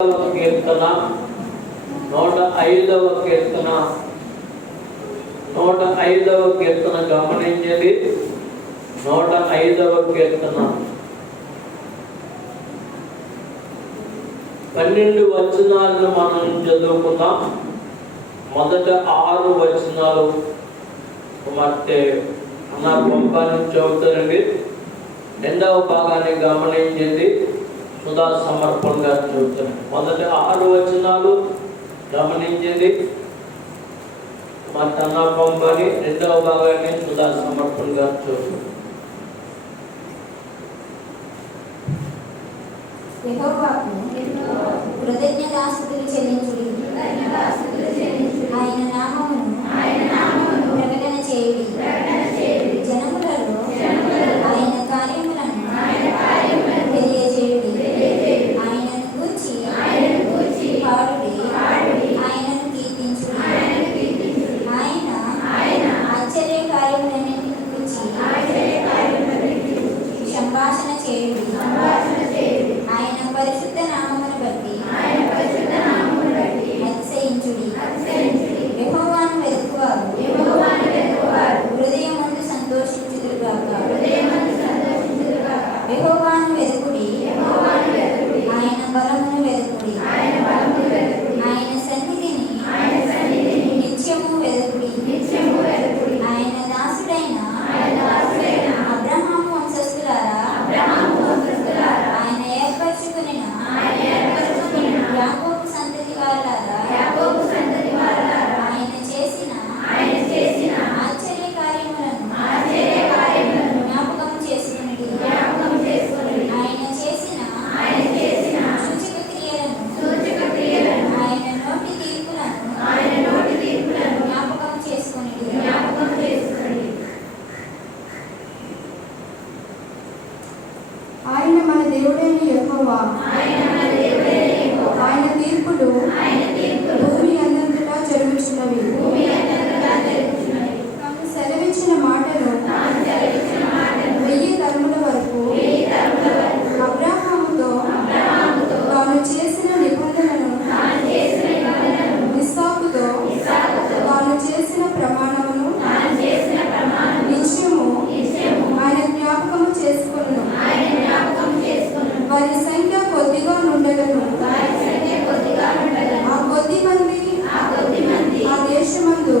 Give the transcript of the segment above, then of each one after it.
కీర్తన 105వ కీర్తన 105వ కీర్తన గమనించండి. 105వ కీర్తన 12 వచనాలను మనం చదువుకుందాం. మొదట 6 వచనాలు కుమార్తె అన్న పంపాన్ని చదువుతారండి. రెండవ భాగాన్ని గమనించింది సుధా సమర్పణ గారు చదువుతారు. మొదట 6 వచనాలు గమనించింది కుమార్తె అన్న పంపాన్ని, రెండవ భాగాన్ని సుధా సమర్పణ గారు చదువుతారు. యెహోవాకు కృతజ్ఞతాస్తుతులు చెల్లించుడి. ఆయన నామమును ప్రకటన చేయుడి. జనములలో ఆయన కార్యములను తెలియజేయుడి. ఆయనను గూర్చి పాడుడి. ఆయనను కీర్తించుడి. ఆయన ఆశ్చర్య కార్యములన్నిటిని గూర్చి సంభాషణ చేయుడి. ఆయన పరిశుద్ధ నామమును బట్టి అతిశయించుడి. యెహోవాను వెతుకువారు హృదయమందు సంతోషించుదురుగాక. యెహోవాను వెతుకుడి. ఆయన బలమును వెతుకుడి. ఆయన సన్నిధిని నిత్యము వెతుకుడి. ఆయన దాసుడైన అబ్రహాము వంశస్థులారా, ఆయన ఏర్పరచుకొనిన యాకోబు సంతతి వారలారా, ఆయన చేసిన ఆశ్చర్య కార్యములను జ్ఞాపకం చేసుకొనుడి. ఆయన చేసిన సూచక క్రియలను, ఆయన నోటి తీర్పులను జ్ఞాపకం చేసుకొనుడి. ఆయన మన దేవుడైన యెహోవా. ఆయన తీర్పులు భూమి అందంతటా జరుగుచున్నవి. తాను సెలవిచ్చిన మాటలు 1000 తరముల వరకు అబ్రాహాముతో తాను చేసిన నిబంధనను, ఇస్సాకుతో తాను చేసిన ప్రమాణమును నిత్యము ఆయన జ్ఞాపకము చేసుకొనును. వారి సంఖ్య కొద్దిగా నుండగను. ఆ కొద్ది మంది ఆ దేశమందు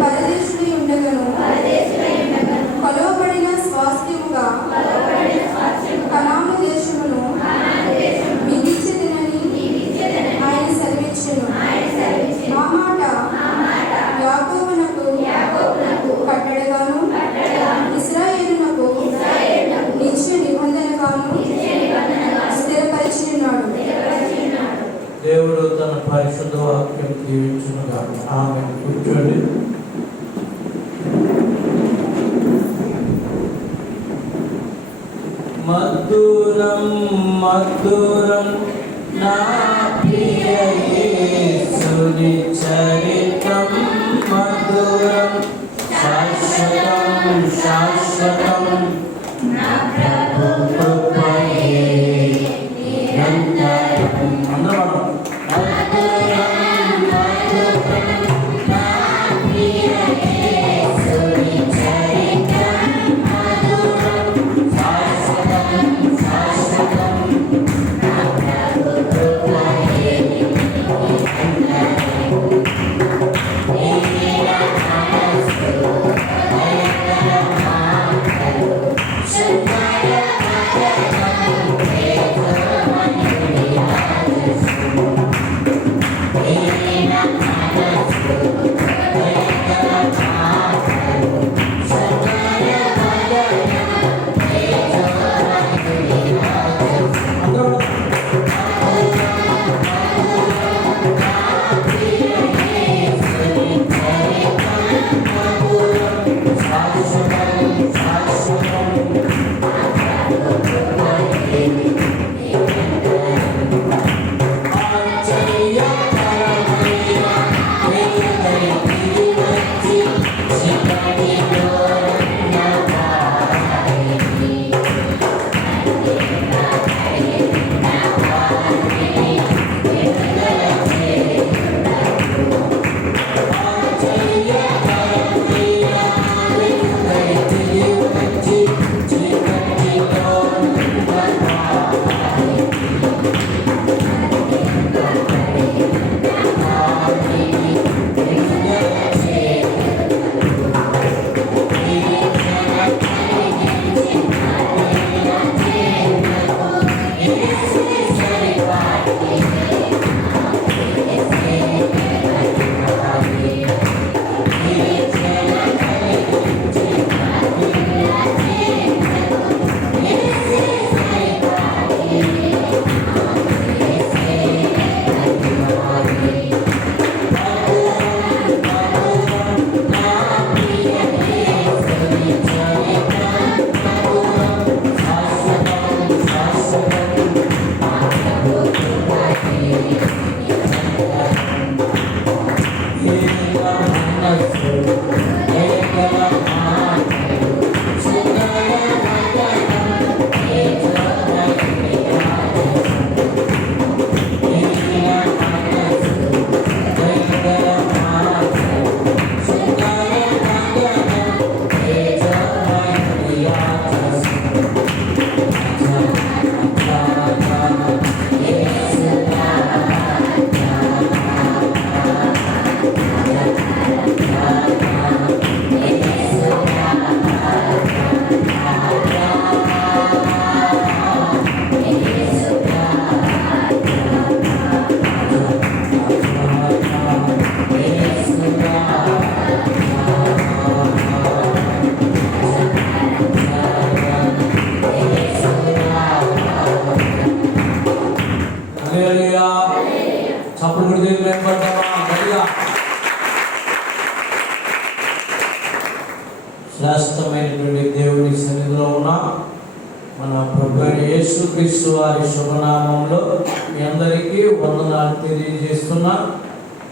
పరదేశులై ఉండగను. కొలవబడిన స్వాస్థ్యముగా కనాను దేశమును మీకిచ్చెదనని ఆయన సెలవిచ్చెను. ఆ మాట యాకోబునకు కట్టడగాను, ఇశ్రాయేలునకు నిత్య నిబంధనగాను స్థిరపరిచినాడు. దేవుడు తన పరిశుద్ధ వాక్యం దీవించునుగా. ఆమేన్. కూర్చోండి. మధురం మధురం నా ప్రియ యేసుని చరితం, మధురం శాశ్వతం శాశ్వతం నా ప్రభు కృపయే నిరంతరం. అందరం హల్లెలూయా. చప్పుడు కొడితే మేపడతామా గట్టిగా. శ్రేష్టమైనటువంటి దేవుని సన్నిధిలో ఉన్న మన ప్రభు యేసుక్రీస్తు వారి శుభనామంలో మీ అందరికీ వందనాలు తెలియజేస్తున్నా.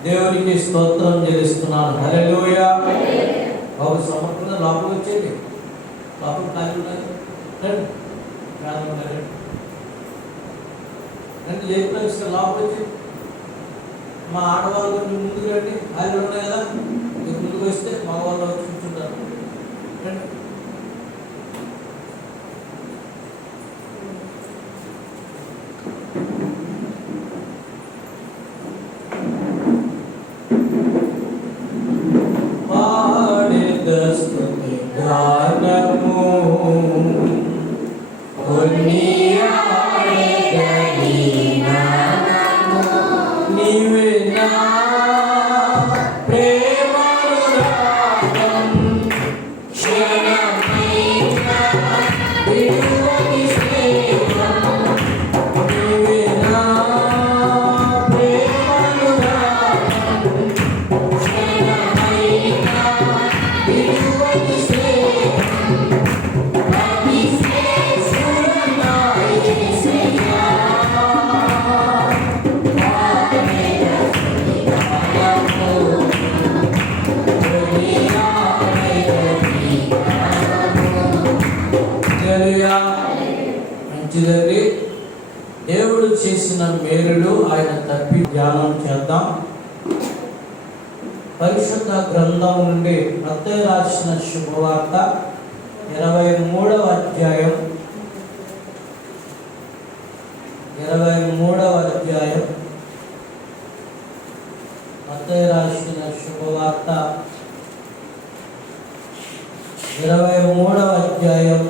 దేవునికి స్తోత్రం చెల్లిస్తున్నాను. హల్లెలూయా. బాబు సమర్పణ లోపల వచ్చేది. లోపల ఖాళీ ఉన్నది. రండి లేకపోతే లోపల వచ్చి మా ఆడవాళ్ళు కొంచెం ముందుకు రండి. ఖాళీ ఉన్నాయి కదా, మీరు ముందుకు వస్తే మగవాళ్ళు వచ్చి కూర్చుంటారు. రండి. మంచిదండి. దేవుడు చేసిన మేలులు ఆయన తప్పి ధ్యానం చేద్దాం. పరిశుద్ధ గ్రంథం నుండి మత్తయి రాసిన శుభవార్త 23వ అధ్యాయం 23వ అధ్యాయం మత్తయి రాసిన శుభవార్త 23వ అధ్యాయం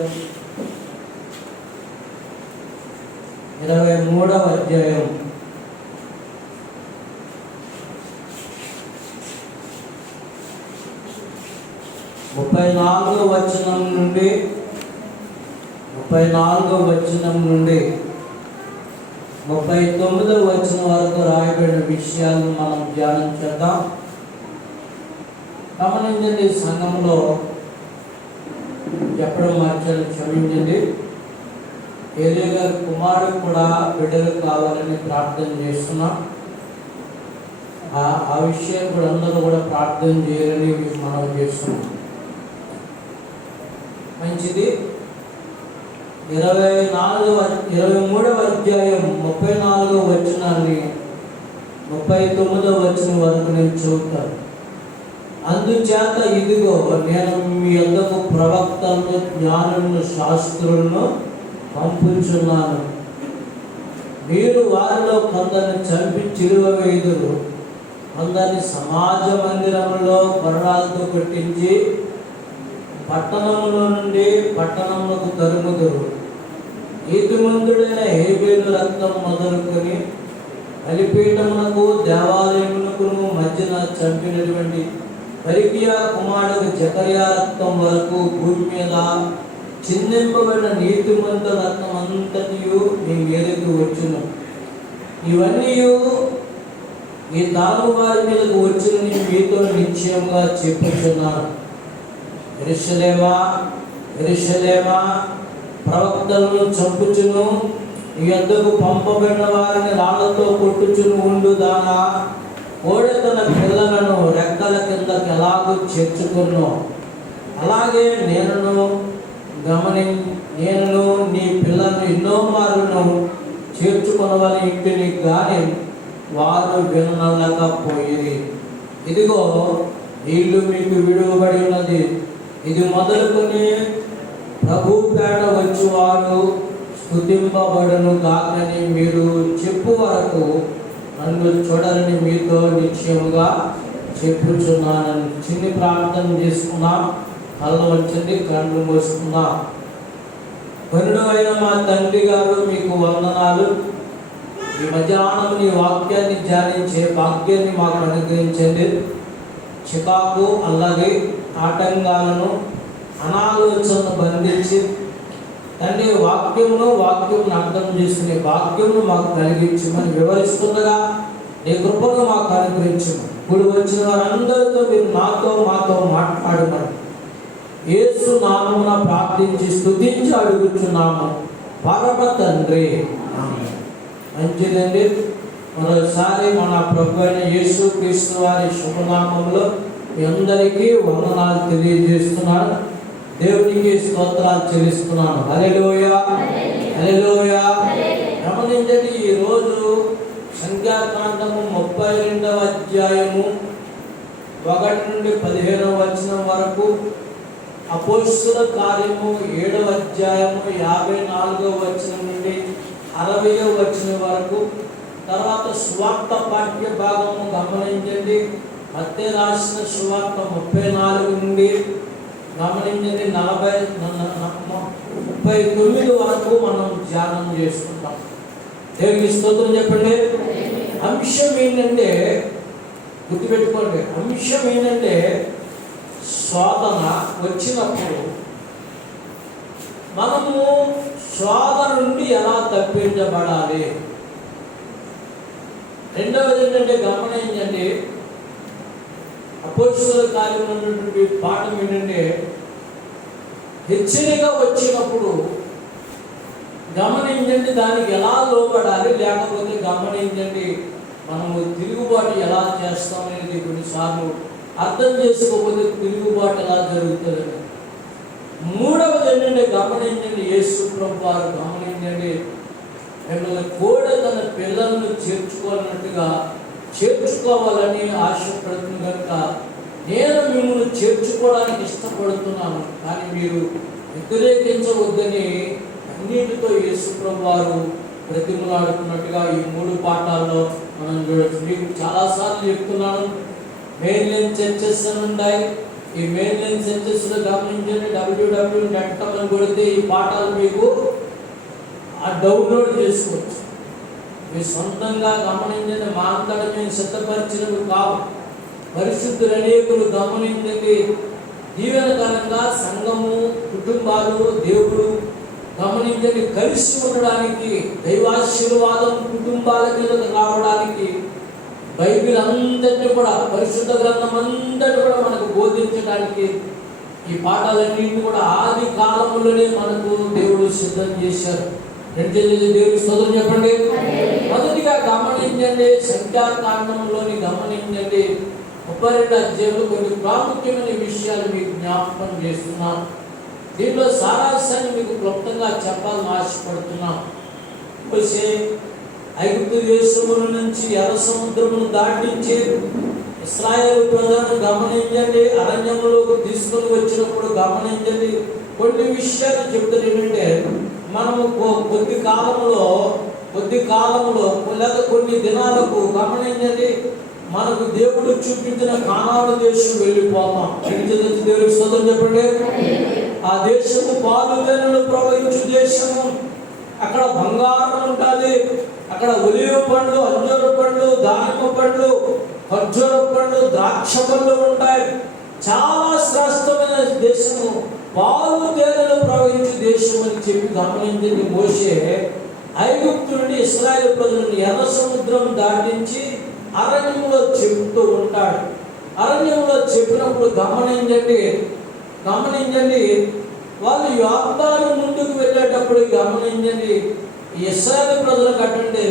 33వ అధ్యాయం 34వ వచనం నుండి 39వ వచనం వరకు రాయబడిన విషయాలను మనం ధ్యానం చేద్దాం. గమనించండి, సంఘంలో చెప్పడం మార్చాలని క్షమించండి. ఏలియా గారి కుమారుడు కూడా బిడ్డలు కావాలని ప్రార్థన చేస్తున్నాం. ఆ విషయం కూడా అందరూ కూడా ప్రార్థన చేయాలని మనం చేస్తున్నాం. మంచిది. 23వ అధ్యాయం 34వ వచనాన్ని 39వ వచనం వరకు నేను చదువుతాను. అందుచేత ఇదిగో నేను మీ యొద్దకు ప్రవక్తలను, జ్ఞానులను, శాస్త్రులను పంపుచున్నాను. మీరు వారిలో కొందరిని చంపి చిలువ వేయుదురు, కొందరిని సమాజ మందిరంలో కొరడాలతో కొట్టించి పట్టణంలో నుండి పట్టణంలోకి తరుముదురు. నీతిమంతుడైన హేబేలు రక్తం మొదలుకొని బలిపీఠమునకు దేవాలయమునకు మధ్యన చంపినటువంటి బరికియా కుమారుడు జకర్యా రక్తం వరకు భూమి మీద చిందింపబడిన నీతిమంతుల రక్తం అంతటియు మీ మీదకు వచ్చును. ఇవన్నీ ఈ తరము వారి మీదకు వచ్చునని మీతో నిశ్చయంగా చెప్పుచున్నాను. యెరూషలేమా, యెరూషలేమా, ప్రవక్తలను చంపుచును, నీ యొద్దకు పంపబడిన వారిని రాళ్లతో కొట్టుచును ఉండు దానా, కోడె తన పిల్లలను రెక్కల కిందకి ఎలాగూ చేర్చుకున్నో అలాగే నేను నీ పిల్లలను ఎన్నో మార్లు చేర్చుకొనవని ఇంటిని కానీ వారు వినలేకపోయిరి. ఇదిగో నీళ్లు మీకు విడువబడి ఉన్నది. ఇది మొదలుకొని ప్రభు పేట వచ్చి వారు స్తుతింపబడును గాకని మీరు చెప్పు వరకు నన్ను చూడరని మీతో నిశ్చయముగా చెప్పుచున్నానని. చిన్ని ప్రార్థన చేసుకున్నాం. కళ్ళు వంచండి, కళ్ళు మూసుకుందాం. కరుణ అయిన మా తండ్రి గారు, మీకు వందనాలు. ఈ మధ్యాహ్నం నీ వాక్యాన్ని ధ్యానించే భాగ్యాన్ని మాకు అనుగ్రహించండి. చికాకు, అల్లరి, ఆటంకాలను, అనాలోచనను బంధించి తండ్రి వాక్యమును అర్థం చేసుకునే వాక్యమును మాకు కలిగించమని వివరిస్తుండగా నీ కృపను మాకు అనుగ్రహించమని ఇప్పుడు వచ్చిన వారందరితో మీరు మాతో మాట్లాడమని యేసు నామమున ప్రార్థించి స్తుతించి అడుగుచున్నాము పరమ తండ్రి. మంచిదండి. మరోసారి మన ప్రభు అయిన యేసు క్రీస్తు వారి శుభనామంలో మీ అందరికీ వందనాలు తెలియజేస్తున్నాను. దేవునికి స్తోత్రాలు చెల్లిస్తున్నాను. హల్లెలూయా, హల్లెలూయా. గమనించండి, ఈరోజు సంఖ్యాకాండము 32వ అధ్యాయము 1 నుండి 15వ వచనం వరకు, అపోస్తలుల కార్యము 7వ అధ్యాయము 54వ వచనం నుండి 60వ వచనం వరకు, తర్వాత సువార్త పాఠ్య భాగము గమనించండి, మత్తయి రాసిన సువార్త 34 నుండి గమనించండి 39 వరకు మనం ధ్యానం చేసుకుంటాం. దేవునికి స్తోత్రం చెప్పండి. అంశం ఏంటంటే, గుర్తుపెట్టుకోండి, అంశం ఏంటంటే శోధన వచ్చినప్పుడు మనము శోధన నుండి ఎలా తప్పించబడాలి. రెండవది ఏంటంటే గమనించండి, అపోస్తలుల కార్యంలో ఉన్నటువంటి పాఠం ఏంటంటే, హెచ్చరిక వచ్చినప్పుడు గమనించండి దానికి ఎలా లోపడాలి, లేకపోతే గమనించండి మనము తిరుగుబాటు ఎలా చేస్తామనేది కొన్నిసార్లు అర్థం చేసుకోకపోతే తిరుగుబాటు ఎలా జరుగుతుందని. మూడవది ఏంటంటే గమనించండి, యేసు ప్రభువు వారు గమనించండి కోడె తన పిల్లలను చేర్చుకోవాలన్నట్టుగా చేర్చుకోవాలని ఆశపడుతుంది కనుక నేను మిమ్మల్ని చేర్చుకోవడానికి ఇష్టపడుతున్నాను, కానీ మీరు వ్యతిరేకించవద్దని అన్నిటితో యేసు ప్రభువు వారు బ్రతిమలాడుతున్నట్టుగా ఈ 3 పాఠాల్లో మనం చూడవచ్చు. మీకు చాలాసార్లు చెప్తున్నాను, మెయిన్లైన్ చర్చెస్ అని ఉన్నాయి. ఈ మెయిన్లైన్ చర్చెస్లో గమనించండి, www.net అని కొడితే ఈ పాఠాలు మీకు డౌన్లోడ్ చేసుకోవచ్చు. మీ సొంతంగా గమనించండి, మా అంతటా మేము సిద్ధపరిచినవి కావు. పరిశుద్ధులు అనేకులు గమనించండి, దీవెనకరంగా సంఘము, కుటుంబాలు, దేవుడు గమనించండి కలిసి ఉండడానికి, దైవాశీర్వాదం కుటుంబాల మీద రావడానికి బైబిల్ అంతటిని కూడా, పరిశుద్ధ గ్రంథం అంతటి కూడా మనకు బోధించడానికి ఈ పాఠాలన్నింటినీ కూడా ఆది కాలంలోనే మనకు దేవుడు సిద్ధం చేశారు. దేవుడి స్తోత్రం చెప్పండి. మొదటిగా గమనించండి, సంఖ్యాకాండంలోని గమనించండి 32 అధ్యాయంలో కొన్ని ప్రాముఖ్యమైన విషయాలు మీకు జ్ఞాపకం చేస్తున్నాం. దీంట్లో సారాంశాన్ని మీకు క్లుప్తంగా చెప్పాలని ఆశపడుతున్నాం. ఐగుప్తు దేశముల నుంచి ఎర్ర సముద్రమును దాటించి ఇశ్రాయేలు ప్రజలను గమనించండి అరణ్యములోకి తీసుకొని వచ్చినప్పుడు గమనించండి కొన్ని విషయాలు చెప్తారు. ఏంటంటే మనము కొద్ది కాలంలో లేదా కొన్ని దినాలకు గమనించండి మనకు దేవుడు చూపించిన కానాను దేశం వెళ్ళిపోతాం. దేవుడికి స్తోత్రం చెప్పండి. ఆ దేశము పాలు తేనెలు ప్రవహించు దేశము. అక్కడ బంగారం ఉంటుంది, అక్కడ ఒలివ పండ్లు, అంజూర పండ్లు, దానిమ్మ పండ్లు, ఖర్జూర పండ్లు, ద్రాక్ష పండ్లు ఉంటాయి. చాలా శ్రేష్టమైన దేశము, పాలు తేనెలు ప్రవహించే దేశం అని చెప్పి గమనించింది మోషే. ఐగుప్తు నుండి ఇశ్రాయేలు ప్రజలను ఎర్ర సముద్రం దాటించి అరణ్యంలో చెబుతూ ఉంటాడు. అరణ్యంలో చెప్పినప్పుడు గమనించండి వాళ్ళు యోర్దాను ముందుకు వెళ్ళేటప్పుడు గమనించండి ఇశ్రాయేలు ప్రజలకు అటండి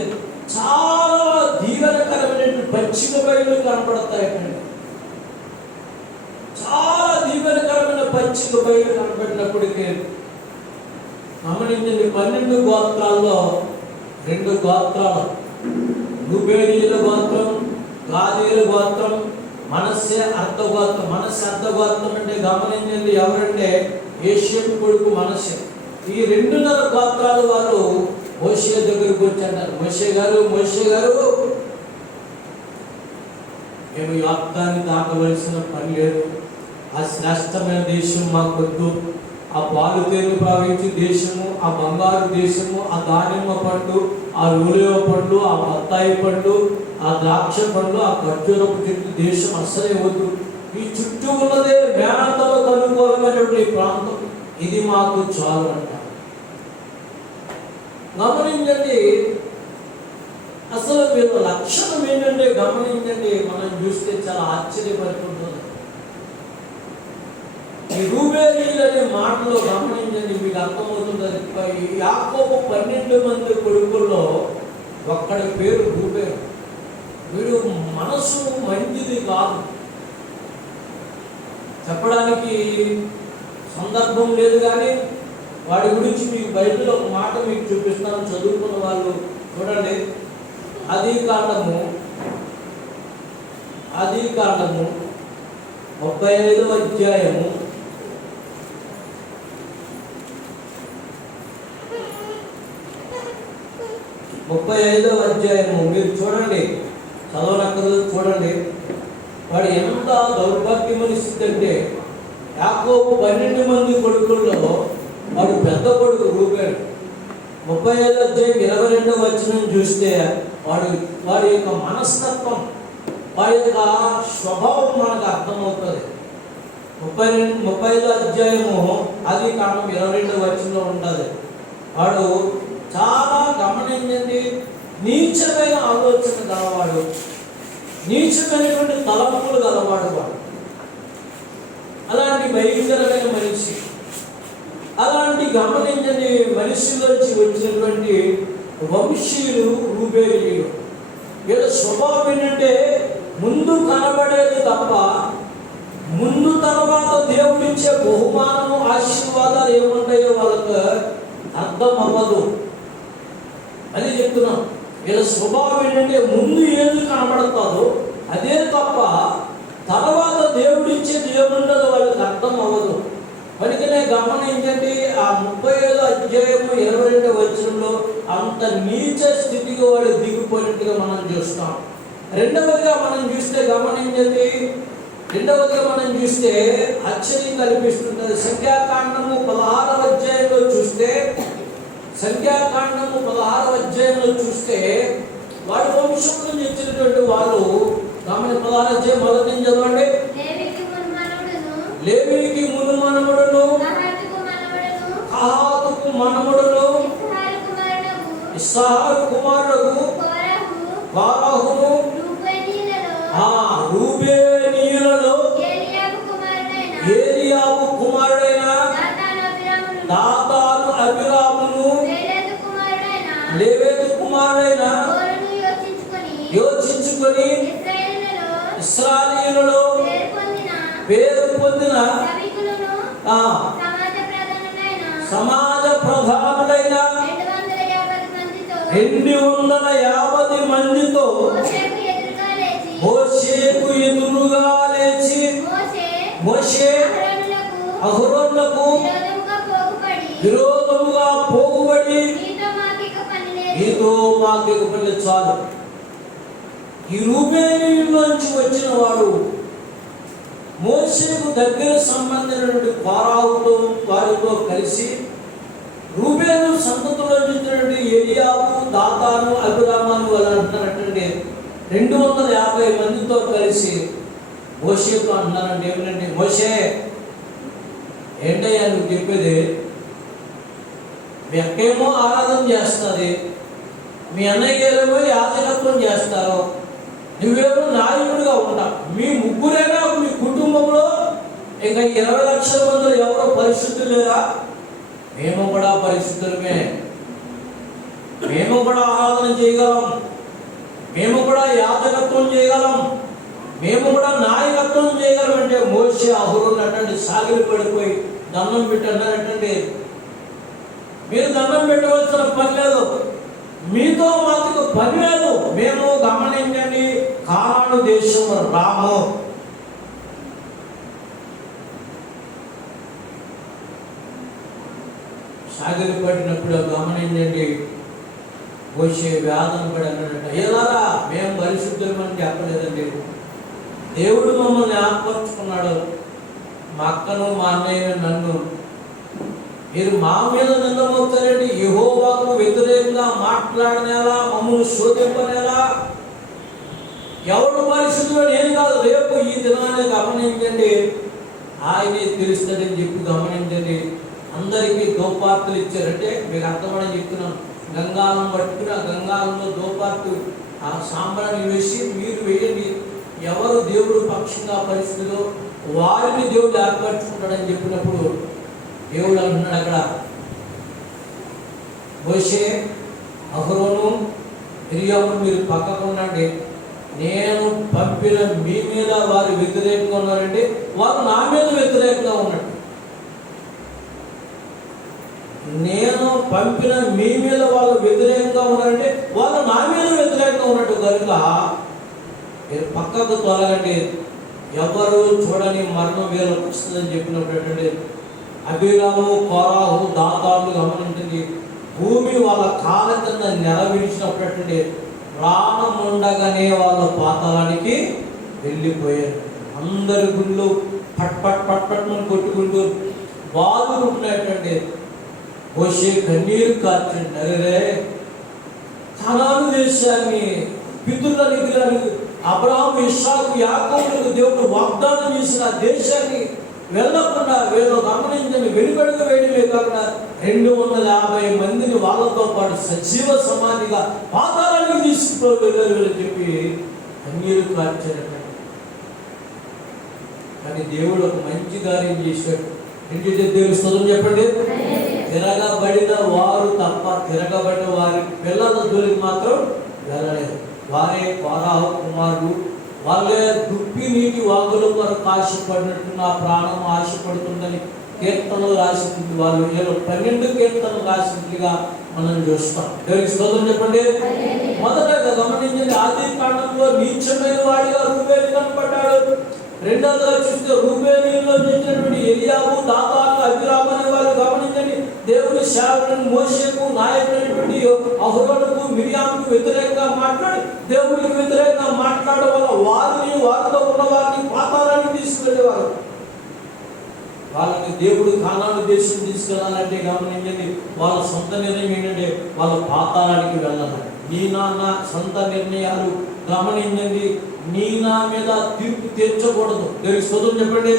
చాలా దీవెనకరమైన పచ్చిక బయలు కనపడతాయండి. చాలా దీవెనకరమైన పచ్చిక బయలు కనపడినప్పటికీ గమనించండి 12 గోత్రాల్లో 2 గోత్రాలు, రూబేనీయుల గోత్రం, గాదీయుల గోత్రం, మనస్సే అర్ధగోత్రం. మనస్సే అర్ధగోత్రం అంటే గమనించండి ఎవరంటే ఏషియన్ కొడుకు మనస్సే. ఈ 2.5 గోత్రాల వారు మోషే దగ్గరికి వచ్చి అంటారు, మోషే గారు మేము యోర్దాన్ని దాటవలసిన పని లేదు, ఆ శ్రేష్టమైన దేశం మాకొద్దు, ఆ పాలు తేనెలు ప్రవహించే దేశము, ఆ బంగారు దేశము, ఆ దానిమ్మ పండు, ఆ ఒలివ పండు, ఆ బత్తాయి పండు, ఆ ద్రాక్ష పండు, ఆ ఖర్జూరపు చెట్టు దేశం అస్సలే వద్దు. ఈ చుట్టూ ఉన్నదే మేనతలో కనుగోలమైనటువంటి ప్రాంతం, ఇది మాకు చాలు అంటారు. గమనించండి, అసలు వీళ్ళ లక్షణం ఏంటంటే గమనించండి, మనం చూస్తే చాలా ఆశ్చర్యపడుతుంటుంది. ఈ రూబేలీయులు అనే మాటలో గమనించండి, మీకు అర్థమవుతుంది. యాకోబు 12 మంది కొడుకుల్లో ఒక్కడి పేరు రూబేలు. వీడు మనసు మంచిది కాదు, చెప్పడానికి సందర్భం లేదు, కానీ వాడి గురించి మీకు బైబిల్లో ఒక మాట మీకు చూపిస్తాను. చదువుకున్న వాళ్ళు చూడండి. ఆదికాండము 35వ అధ్యాయము 35వ అధ్యాయము మీరు చూడండి, చదవనక్కర్లేదు, చూడండి. వాడు ఎంత దౌర్భాగ్యమని స్థితి అంటే, యాకోబు 12 మంది కొడుకుల్లో వాడు పెద్ద కొడుకు రూబేలు. 35వ అధ్యాయం 22వ వచనం చూస్తే వాడి యొక్క మనస్తత్వం, వాడి యొక్క స్వభావం మనకు అర్థమవుతుంది. 35వ అధ్యాయము ఆదికాండం 22వ వచనంలో ఉంటుంది. వాడు చాలా గమనించండి, నీచమైన ఆలోచన గలవాడు, నీచమైనటువంటి తలంపులు గలవాడు. వాడు అలాంటి భయంకరమైన మనిషి. అలాంటి గమనించని మనిషిలోంచి వచ్చినటువంటి వంశీయులు రూబేలీయులు. వీళ్ళ స్వభావం ఏంటంటే ముందు కనబడేది తప్ప ముందు తర్వాత దేవుడిచ్చే బహుమానము ఆశీర్వాదాలు ఏముంటాయో వాళ్ళకు అర్థం అవ్వదు అని చెప్తున్నాం. వీళ్ళ స్వభావం ఏంటంటే ముందు ఏది కనబడతాదో అదే తప్ప తర్వాత దేవుడిచ్చేది ఏముండదో వాళ్ళకి అర్థం అవ్వదు. అందుకనే గమనించండి, ఆ 35వ అధ్యాయము 22వ వచనంలో అంత నీచ స్థితికి వాడు దిగిపోయినట్టుగా మనం చూస్తాం. రెండవదిగా మనం చూస్తే గమనించండి, మనం చూస్తే ఆశ్చర్యం కల్పిస్తుంటుంది. సంఖ్యాకాండము 16వ అధ్యాయంలో చూస్తే, సంఖ్యాకాండము 16వ అధ్యాయంలో చూస్తే వాడి వంశం నుంచి వచ్చినటువంటి వాళ్ళు 16వ అధ్యాయం మొదటి నుంచి చదవండి. లేవీకి మును మనముడును, కహాతుకు మనముడును, ఇస్సాహారు కుమారుడు కోరహును, రూబేనీయులలో ఏలియాబు కుమారుడైన దాతాను అబీరామును, లేవేతు కుమారుడైన యోచించుకొని ఇశ్రాయేలులో పేరు పొందిన సమాజ ప్రధానులైన 250 మందితో మోషేకు ఎదురుగా లేచి మోషే అహరోనులకు విరోధముగా పోగుబడి, నీతో మాకిక పని చాలు. ఈ రూబేనీయుల్లోంచి వచ్చిన వాడు మోషేకు దగ్గర సంబంధించినటువంటి కోరహుతో వారితో కలిసి రూబేను సంతతిలో వచ్చినటువంటి ఏలియాబు, దాతాను, అబీరాము వాళ్ళు అంటున్నారంటే 250 మందితో కలిసి మోషేతో అంటున్నారంటే ఏమిటంటే, మోషే ఏంటయ్యా నువ్వు చెప్పేది? మీ అక్కేమో ఆరాధన చేస్తుంది, మీ అన్నయ్యేమో యాజకత్వం చేస్తారు, నువ్వేమో నాయకుడిగా ఉంటావు. మీ ముగ్గురైనా మీ కుటుంబంలో ఇంకా 20 లక్షల మందిలో ఎవరో పరిశుద్ధులు లేరా? మేము కూడా పరిశుద్ధులమే, మేము కూడా ఆరాధన చేయగలం, మేము కూడా యాజకత్వం చేయగలం, మేము కూడా నాయకత్వం చేయగలం అంటే మోషే అహరోను అట్టండి సాగిలి పడిపోయి దండం పెట్టి అన్నారంటే, మీరు దండం పెట్టవలసిన పని లేదు, మీతో మాకు పని లేదు, మేము గమనించండి కానాను దేశం రాము. సాగిలి పడినప్పుడు గమనించండి మోషే వేదన పడి అన్నాడంట, ఏలారా మేము పరిశుద్ధులమని చెప్పలేదండి, దేవుడు మమ్మల్ని ఏర్పరచుకున్నాడు, మా అక్కను మా అన్నయ్యను నన్ను మీరు మా మీద నిందమవుతారండి, యెహోవాకు వ్యతిరేకంగా మాట్లాడనేలా, మమ్మల్ని శోధింపనేలా, ఎవరు పరిశుద్ధుడు నేను కాదు, రేపు ఈ దినాన్ని గమనించండి ఆయనే తెలుస్తుందని చెప్పి గమనించండి. అందరికీ గోపార్తలు ఇచ్చారంటే మీకు అర్థమని చెప్తున్నాను. గంగాళం పట్టుకుని ఆ గంగాళంలో దోపాటు ఆ సాంబ్రాన్ని వేసి మీరు వేయండి, ఎవరు దేవుడు పక్షంగా పరిస్థితిలో వారిని దేవుడు ఏర్పరచుకుంటాడని చెప్పినప్పుడు దేవుడు అంటున్నాడు అక్కడ, మోషే, అహరోను, మిరియాము మీరు పక్కకు ఉండండి, నేను పంపిన మీ మీద వారు వ్యతిరేకంగా ఉన్నారంటే వారు నా మీద వ్యతిరేకంగా ఉన్నట్టు. నేను పంపిన మీ మీద వాళ్ళు వ్యతిరేకంగా ఉన్నారంటే వాళ్ళు నా మీద వ్యతిరేకంగా ఉన్నట్టు కనుక మీరు పక్కకు తొలగండి, ఎవరు చూడని మరణం వీళ్ళకి వస్తుందని చెప్పినప్పుడు అబీరాము, కోరాహు, దాతాలు గమనించింది. భూమి వాళ్ళ కాళ్ళ కింద నెరవేర్చినప్పుడు ప్రాణం ఉండగానే వాళ్ళ పాతాళానికి వెళ్ళిపోయారు. అందరి గుళ్ళు పట్ పట్ పట్ పట్మని కొట్టుకుంటూ బాధకుంటున్నటువంటి మోషే కన్నీరు కార్చండి, అరే కనాను దేశాన్ని పితరుల విగ్రహానికి అబ్రహాము, ఇస్సాకు, యాకోబులకు దేవుడు వాగ్దానం చేసిన దేశాన్ని వెళ్ళకుండా వీళ్ళు గమనించని వెలుగడుగు వేయడమే కాకుండా 250 మందిని వాళ్ళతో పాటు సజీవ సమాధిగా పాతాళానికి తీసుకుపోగలరు అని చెప్పి కన్నీరు కార్చారట. కానీ దేవుడు ఒక మంచి కార్యం చేశాడు. ఇంటి దేవుడు స్తోత్రం చెప్పండి. తిరగబడిన వారు తప్ప తిరగబడిన వారి పిల్లల జోలికి మాత్రం వెళ్ళలేదు. వారే కోరాహు కుమారుడు, వాళ్ళే దుప్పి నీటి వాగుల కొరకు ఆశపడినట్టు నా ప్రాణం ఆశపడుతుందని కీర్తనలు రాసింది. వాళ్ళు 12 కీర్తనలు రాసినట్లుగా మనం చూస్తాం. దేవునికి స్తోత్రం చెప్పండి. మొదటగా గమనించండి, ఆది కాండంలో నీచమైన వాడిగా రూబేలు కనపడ్డాడు. రెండోదిగా చూస్తే రూబేలీలో చేసినటువంటి ఎలియాబు, దాతాను, అబీరాము అనే వారు గమనించండి దేవుని సేవకుడు మోషేకు నాయకుడైనటువంటి అహరోనుకు, మిరియాముకు వ్యతిరేకంగా మాట్లాడి దేవుడికి వ్యతిరేకంగా మాట్లాడడం వల్ల వారిని వారితో ఉన్న వారిని పాతాళానికి తీసుకువెళ్ళేవారు. వాళ్ళని దేవుడు కానాను దేశం తీసుకెళ్ళాలంటే గమనించండి వాళ్ళ సొంత నిర్ణయం ఏంటంటే వాళ్ళ పాతాళానికి వెళ్ళాలి. నీ నాన్న సొంత నిర్ణయాలు గమనించండి, నీ నా మీద తీర్పు తీర్చకూడదు. దేవునికి స్తోత్రం చెప్పండి.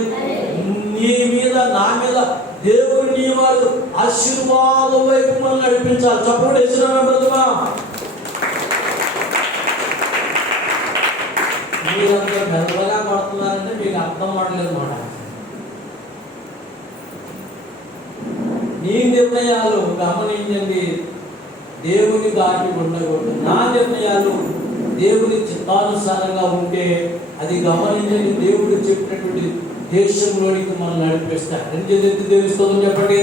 నీ మీద నా మీద దేవుడు నీ వారు ఆశీర్వాదం వైపు మనం నడిపించాలి. చెప్పండి బ్రతుమా. మీరంతా మెల్లగా పడుతున్నారంటే మీకు అర్థం అవట్లేదు మాట. నీ నిర్ణయాలు గమనించండి దేవుని దాటి ఉండకూడదు. నా నిర్ణయాలు దేవుని చిత్తానుసారంగా ఉంటే అది గమనించండి దేవుడు చెప్పినటువంటి దేశంలోనికి మనం నడిపిస్తాడు. రెండు దేవుని స్తోత్రం చెప్పండి.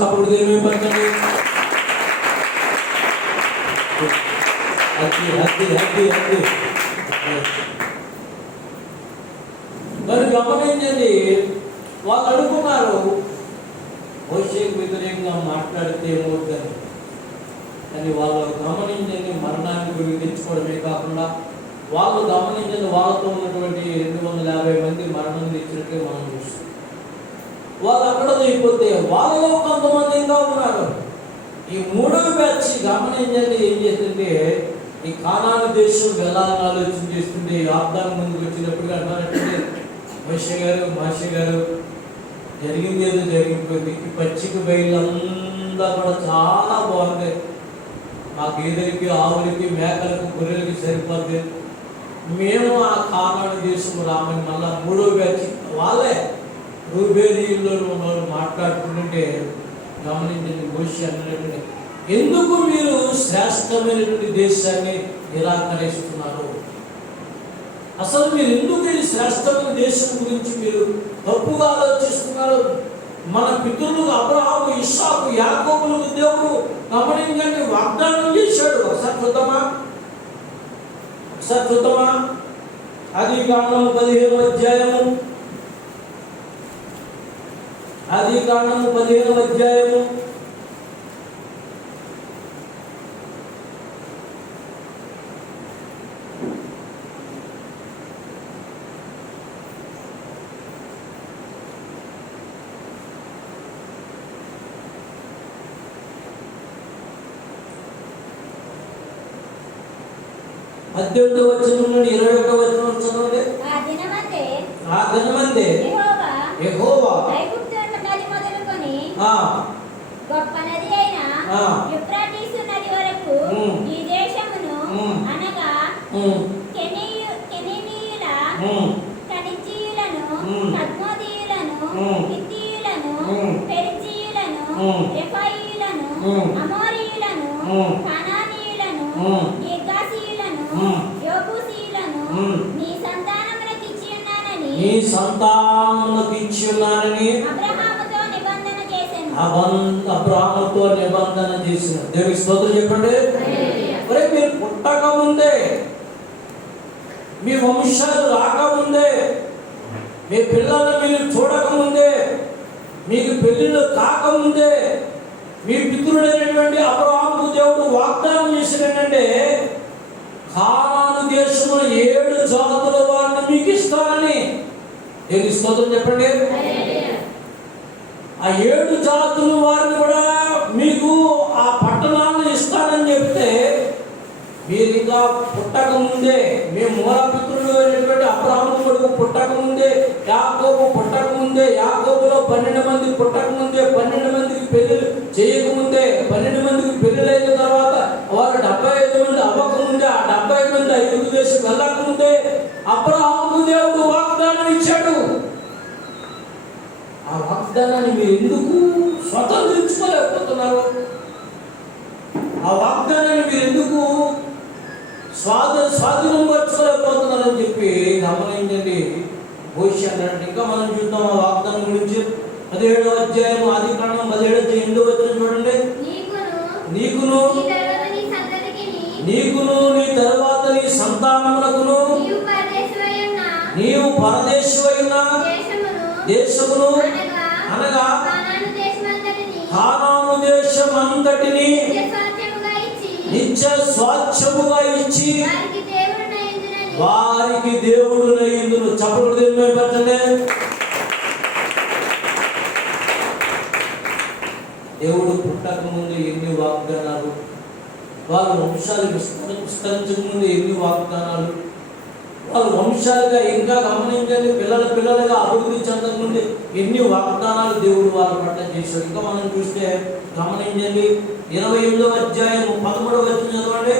చప్పుడు దేవుని పట్టండి. మరి గమనించండి వాళ్ళు అనుకున్నారు మోషేకు వ్యతిరేకంగా మాట్లాడితే ఏమవుతుంది, కానీ వాళ్ళు గమనించండి మరణాన్ని గురించి తెచ్చుకోవడమే కాకుండా వాళ్ళు గమనించండి వాళ్ళతో ఉన్నటువంటి 250 మంది మరణం తెచ్చినట్టే మనం చూస్తాం. వాళ్ళు అక్కడ అయిపోతే వాళ్ళలో కొంతమంది ఇంకా ఉన్నారు. ఈ 3వ బ్యాచ్ గమనించండి ఏం చేస్తుంటే ఈ కానాను దేశం వెళ్ళాలని ఆలోచన చేస్తుంటే యాబ్దాన్ ముందుకు వచ్చినప్పుడు అన్నారంటే మాషే గారు జరిగింది ఏదో జరిగిపోయింది. ఈ పచ్చిక బయలంతా కూడా చాలా బాగుంది, మా గేదెలకి, ఆవులకి, మేకలకు, గొర్రెలకి సరిపోద్ది, మేము ఆ కానాను దేశం రామని మళ్ళా 3వ బ్యాచ్ వాళ్ళే రూబేలీలో ఉన్నవాళ్ళు మాట్లాడుతుంటే గమనించండి మోషే అన్నటువంటి ఎందుకు మీరు శ్రేష్టమైనటువంటి దేశాన్ని నిరాకరిస్తున్నారు, అసలు మీరు ఎందుకు ఈ శ్రేష్టమైన దేశం గురించి మీరు తప్పుగా ఆలోచిస్తున్నారు? మన పితరులు అబ్రహాము, ఇస్సాకు, యాకోబులకు దేవుడు గమనించండి వాగ్దానం చేశాడు. ఒకసారి చూద్దామా ఆదికాండము 15వ అధ్యాయము. ఆదికాండము 15వ అధ్యాయము 18వ వచనం నుండి 21వ వచనం చదవండి. ఆ దినమందే యెహోవా ఐగుప్తు నది మొదలుకొని గొప్ప నది అయిన కెనీయుల, ఉమ్, కనిజీయులను, ఉమ్. కద్మోదీయులను, ఉమ్. హిత్తీయులను, ఉమ్. పెరిజీయులను, ఉమ్. రెఫాయీయులను, ఉమ్. అమోరీయులను, ఉమ్. కనానీయులను, ఉమ్. గిర్గాషీయులను, ఉమ్. యెబూసీయులను ఉమ్. నీ సంతానమునకు ఇచ్చియున్నానని నీ సంతానమునకు ఇచ్చియున్నానని అబ్రహాముతో నిబంధన చేసెను. అబ్రాహాముతో నిబంధన చేసిన దేవునికి స్తోత్రం చెప్పండి. ఒరే, మీరు పుట్టక ముందే, మీ వంశాలు రాకముందే, మీ పిల్లల్ని మీరు చూడకముందే, మీకు పెళ్ళిళ్ళు కాకముందే మీ పితృడైనటువంటి అబ్రహాము దేవుడు వాగ్దానం చేసినట్టే కానాను దేశంలో 7 జాతుల వారిని మీకు ఇస్తానని. దేవునికి స్తోత్రం చెప్పండి. ఆ 7 జాతుల వారిని కూడా మీకు ఆ పట్టణాలను ఇస్తానని చెప్తే, మీరు ఇంకా పుట్టక ముందే, మీ మూలపితృడు అయినటువంటి అబ్రహాము కొడుకు పుట్టక ముందే, యాకోబు పుట్టక ముందే, యాకోబులో 12 మంది పుట్టక ముందే, 12 మందికి పెళ్లి చేయకముందే, 12 మందికి పెళ్లి అయిన తర్వాత వారు 75 మంది అవ్వకముందే, ఆ 75 మంది 5 దేశం వెళ్ళకముందే అబ్రహాము దేవుడు వాగ్దానం ఇచ్చాడు. ఆ వాగ్దానాన్ని మీరు ఎందుకు స్వతంత్రించుకోలేకపోతున్నారు? ఆ వాగ్దానాన్ని మీరు ఎందుకు స్వాధీనం పరచుకోలేకపోతున్నారని చెప్పి గమనించండి. భవిష్యత్ అంటే ఇంకా మనం చూద్దాం ఆ వాగ్దానం గురించి. 17వ అధ్యాయం ఆదికాండం 17వ అధ్యాయం 8వ వచనం చూడండి. నీకును నీ తరువాత నీ సంతానమునకును నీవు పరదేశివైన దేశమును అనగా కానాను దేశమంతటిని నిత్య స్వాచ్ఛముగా ఇచ్చి వారికి దేవుడునయుండును. చప్పట్లు దేవుని పెట్టండి. దేవుడు పుట్టక ముందు ఎన్ని వాగ్దానాలు, వాళ్ళ వంశాలు విస్తరించక ముందు ఎన్ని వాగ్దానాలు, వాళ్ళ వంశాలుగా ఇంకా గమనించండి, పిల్లలుగా అభివృద్ధి చెందక ముందు ఎన్ని వాగ్దానాలు దేవుడు వాళ్ళ పట్ల చేశాడు. ఇంకా మనం చూస్తే గమనించండి, 28వ అధ్యాయం 13వ వచనం చదవండి.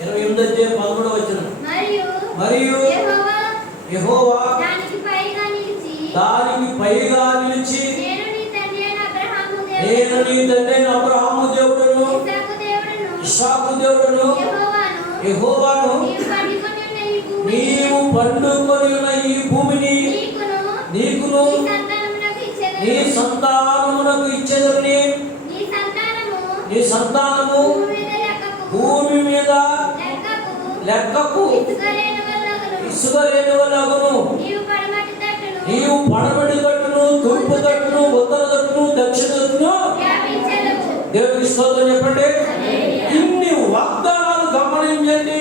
28వ అధ్యాయం 13వ వచనం. మరియు యెహోవా దానికి పైగా నిలిచి నేను నీ తండ్రి అయిన అబ్రహాము దేవుడును ఇస్సాకు దేవుడును యెహోవాను నీవు పండుకొని ఉన్న ఈ భూమిని నీకును నీ సంతానమునకు ఇచ్చేదని. నీ సంతానము భూమి మీద లెక్కకు ఇసుక లేని వలగును. నీవు పడమటి తట్టును, తూర్పు తట్టును, ఉత్తర తట్టును, దక్షిణ తట్టును. దేవునికి స్తోత్రం చెప్పండి. ఇన్ని వాగ్దానాలు గమనించండి.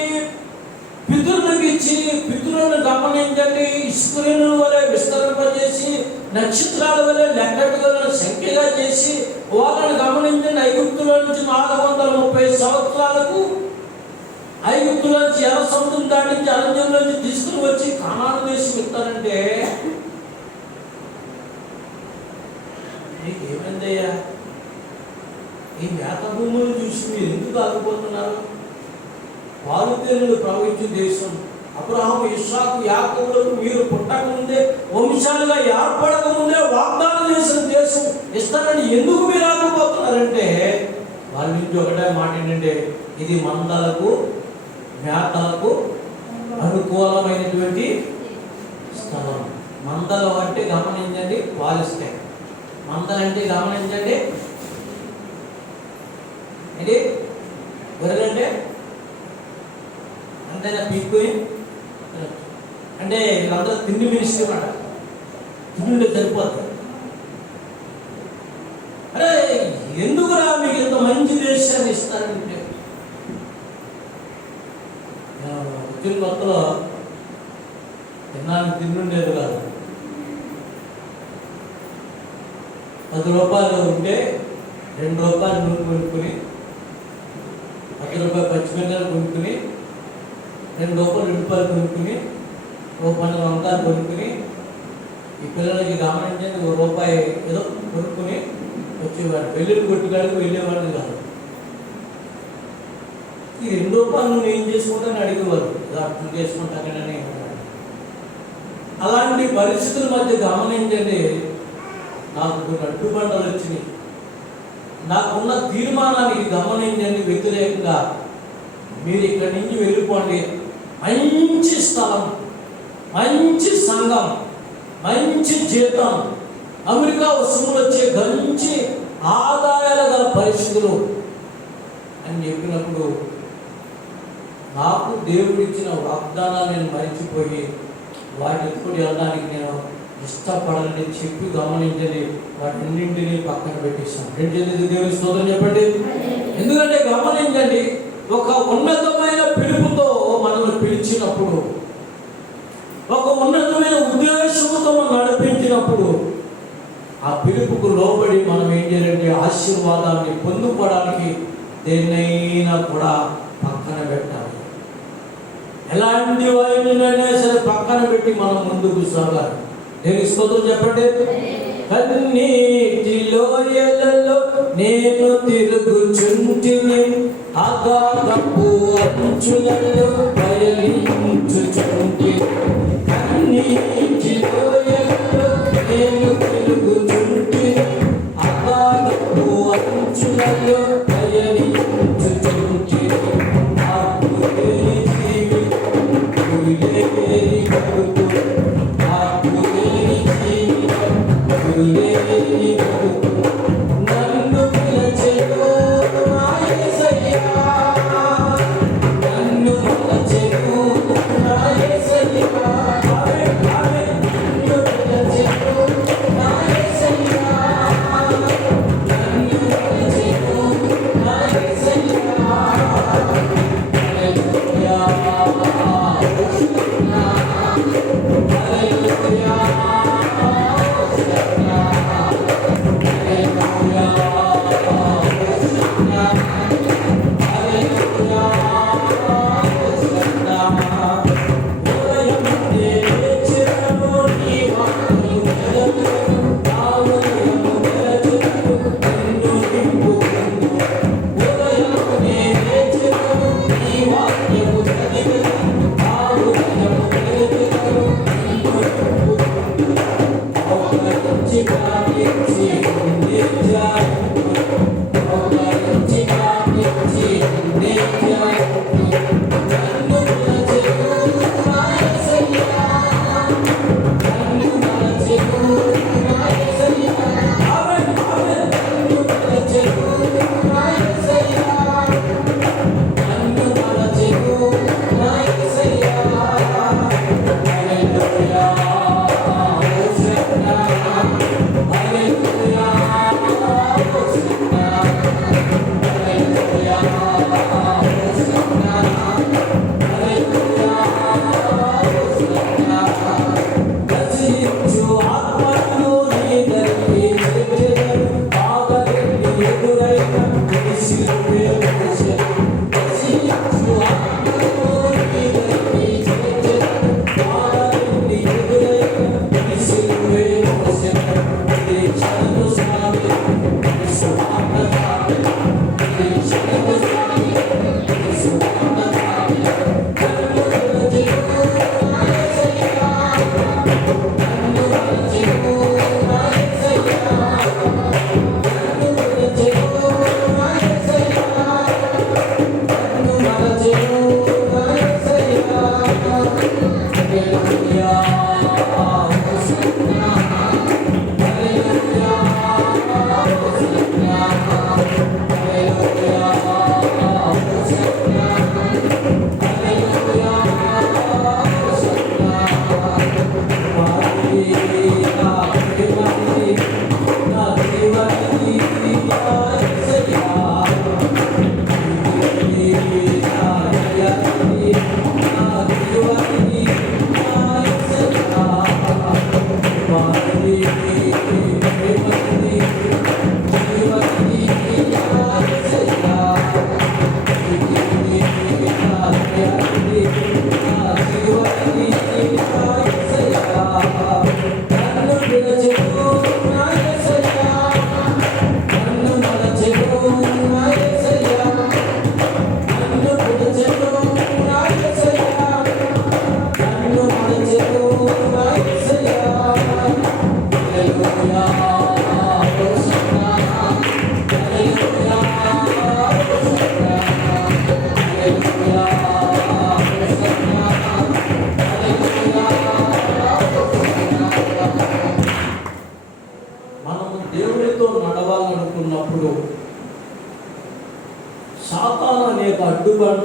పితరులకు ఇచ్చి పితరులను గమనించండి. ఇసుకలను వలె విస్తరింపజేసి, నక్షత్రాల వలె లెక్కటులను సంఖ్యగా చేసి వాళ్ళని గమనించండి. ఐగుప్తుల నుంచి 430 సంవత్సరాలకు ఐగుప్తుల నుంచి ఎర్ర సముద్రం దాటించి అరణ్యంలో నుంచి తీసుకుని వచ్చి కానాను దేశం ఇస్తారంటే మీకు ఏమైందయ్యా? ఈ మేత భూములు చూసి మీరు ఎందుకు ఆగిపోతున్నారు? పాలుతేనెలు ప్రవహించిన దేశం, అబ్రహాము ఇస్సాకు యాకోబులకు మీరు పుట్టక ముందే, వంశాలుగా ఏర్పడక ముందే వాగ్దానం చేసిన దేశం ఇస్తానని ఎందుకు మీరు ఆగిపోతున్నారంటే, వాళ్ళ నుంచి ఒకటే మాట ఏంటంటే, ఇది మందలకు మేతలకు అనుకూలమైనటువంటి స్థలం. మందలు అంటే గమనించండి, పాలిస్తాయి. మందలు అంటే గమనించండి, ఇది గొర్రెలంటే అంతైనా పీక్కుని అంటే వీళ్ళందరూ తిండి మినిస్ట్రీ మాట, తిండి సరిపోతుంది. అరే ఎందుకురా మీకు ఇంత మంచి దేశాన్ని ఇస్తారంటే, వచ్చిన కొత్తలో తిన్నాను తిండుండేది కాదు. 10 రూపాయలు ఉంటే 2 రూపాయలు నూనె కొనుక్కుని, 10 రూపాయలు పచ్చిమిరకాయలు కొనుక్కుని, 2 రూపాయలు కొనుక్కుని, రూపాయలు వంకాయలు కొనుక్కుని, ఈ పిల్లలకి గమనించండి, 1 రూపాయి ఏదో కొనుక్కుని వచ్చేవాడు. వెల్లుల్లి కొట్టుకాడికి వెళ్ళేవాడిని కాదు. ఈ 2 రూపాయలు నువ్వు ఏం చేసుకుంటానని అడిగేవారు, అర్థం చేసుకుంటానని. అలాంటి పరిస్థితుల మధ్య గమనించండి, నాకు కొన్ని అడ్డుబండలు వచ్చినాయి. నాకున్న తీర్మానానికి గమనించండి వ్యతిరేకంగా, మీరు ఇక్కడి నుంచి వెళ్ళిపోండి, మంచి స్థలం, మంచి సంఘం, మంచి జీతం, అమెరికా వస్తువులు వచ్చే మంచి ఆదాయాలు గల పరిస్థితులు అని చెప్పినప్పుడు నాకు దేవుడిచ్చిన వాగ్దానాలు నేను మరిచిపోయి వాటి ఎప్పుడు వెళ్ళడానికి నేను ఇష్టపడాలని చెప్పి గమనించండి, వాటిన్నింటినీ పక్కన పెట్టేస్తాను. ఏంటంటే దేవుని స్తోత్రం చెప్పండి. ఎందుకంటే గమనించండి, ఒక ఉన్నతమైన పిలుపుతో మనల్ని పిలిచినప్పుడు, ఒక ఉన్నతమైన ఉద్దేశంతో మనం నడిపించినప్పుడు, ఆ పిలుపుకు లోబడి మనం ఏం చేయాలంటే ఆశీర్వాదాన్ని పొందుకోవడానికి దేన్నైనా కూడా పక్కన పెట్టాలి. ఎలాంటి వారినైనా సరే పక్కన పెట్టి మనం ముందుకు సాగాలి. నేను స్తోత్రం చెప్పండి. కన్నీటిలో ఎలలో నేను తిరుగుచుంటిని, అగాధపు అంచులలో పయనించుచుంటిని. కన్నీటిలో ఎలలో నేను తిరుగుచుంటిని, అగాధపు అంచులలో పయనించుచుంటిని. ఆకులేని జీవితం, గురిలేని బతుకు, ఆకులేని జీవితం, గురిలేని బతుకు, నన్ను పిలచెను నా యేసయ్యా, నన్ను పిలచెను నా యేసయ్యా, నన్ను పిలచెను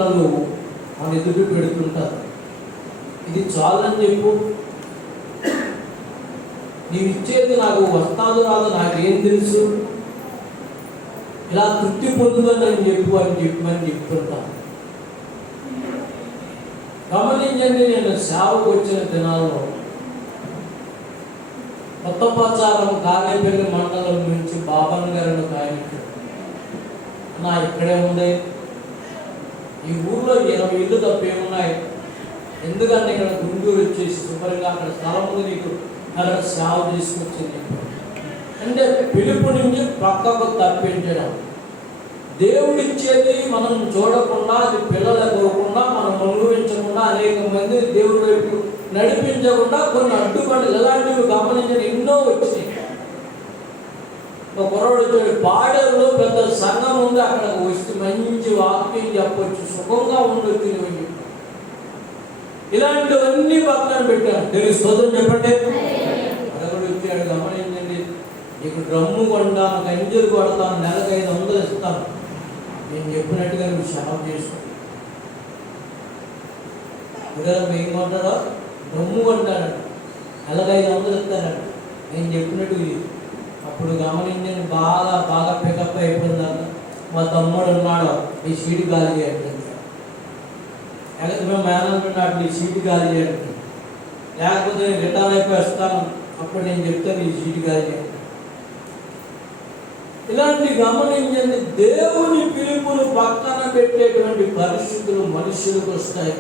నిబంధనలు మన ఎదుటి పెడుతుంటారు. ఇది చాలని చెప్పు, నీవు ఇచ్చేది నాకు వస్తాదో రాదో నాకేం తెలుసు, ఇలా తృప్తి పొందుదని చెప్పు అని చెప్తుంటాను. గమనించండి, నేను సేవకు వచ్చిన దినాల్లో కొత్తపచారం కారేపల్లి మండలం నుంచి బాబన్ గారిని ఒక ఆయనకి నా ఇక్కడే ఉంది, ఈ ఊర్లో 20 ఇళ్ళు తప్పేమున్నాయి, ఎందుకంటే ఇక్కడ గుంటూరు వచ్చేసి శుభ్రంగా అక్కడ స్థలం ఉంది, నీకు అక్కడ సేవ తీసుకొచ్చింది అంటే పిలుపు నుంచి పక్కకు తప్పించడం. దేవుడిచ్చేది మనం చూడకుండా, అది పిల్లలు ఎగరకుండా, మనం అనుభవించకుండా, అనేక మంది దేవుడి వైపు నడిపించకుండా కొన్ని అడ్డుపడి ఇలాంటివి గమనించిన ఎన్నో వచ్చినాయి. ఒక కుర్రోడు వచ్చాడు, పాడేరులో పెద్ద సంఘం ఉంది, అక్కడ వచ్చి మంచి వాక్యం చెప్పొచ్చు, సుఖంగా ఉండొచ్చు. ఇలాంటివన్నీ పక్కన పెట్టాను. తెలుగు స్తోత్రం చెప్పండి. అదొకటి వచ్చాడు, గమనించండి, నీకు డ్రమ్ము కొంటాను, గంజలు కొడతాను, నెలకు 500 ఇస్తాను, నేను చెప్పినట్టుగా నువ్వు సేవ చేసుకో. ఏం కొంటాడో డ్రమ్ము కొంటాడు, నెలకు 500 ఇస్తానంట, నేను చెప్పినట్టు. అప్పుడు గమనించండి, బాగా పికప్ అయిపోయిందాక మా తమ్ముడు ఉన్నాడు, ఈ సీటు గాలి చేయండి, మేము మేనేజ్మెంట్ అప్పుడు ఈ సీటు గాలి చేయండి, లేకపోతే నేను రిటర్న్ అయిపోయి వస్తాను, అప్పుడు నేను చెప్తాను ఈ సీటు గాలి చేయండి. ఇలాంటి గమనించండి, దేవుని పిలుపును పక్కన పెట్టేటువంటి పరిస్థితులు మనుషులకు వస్తాయి.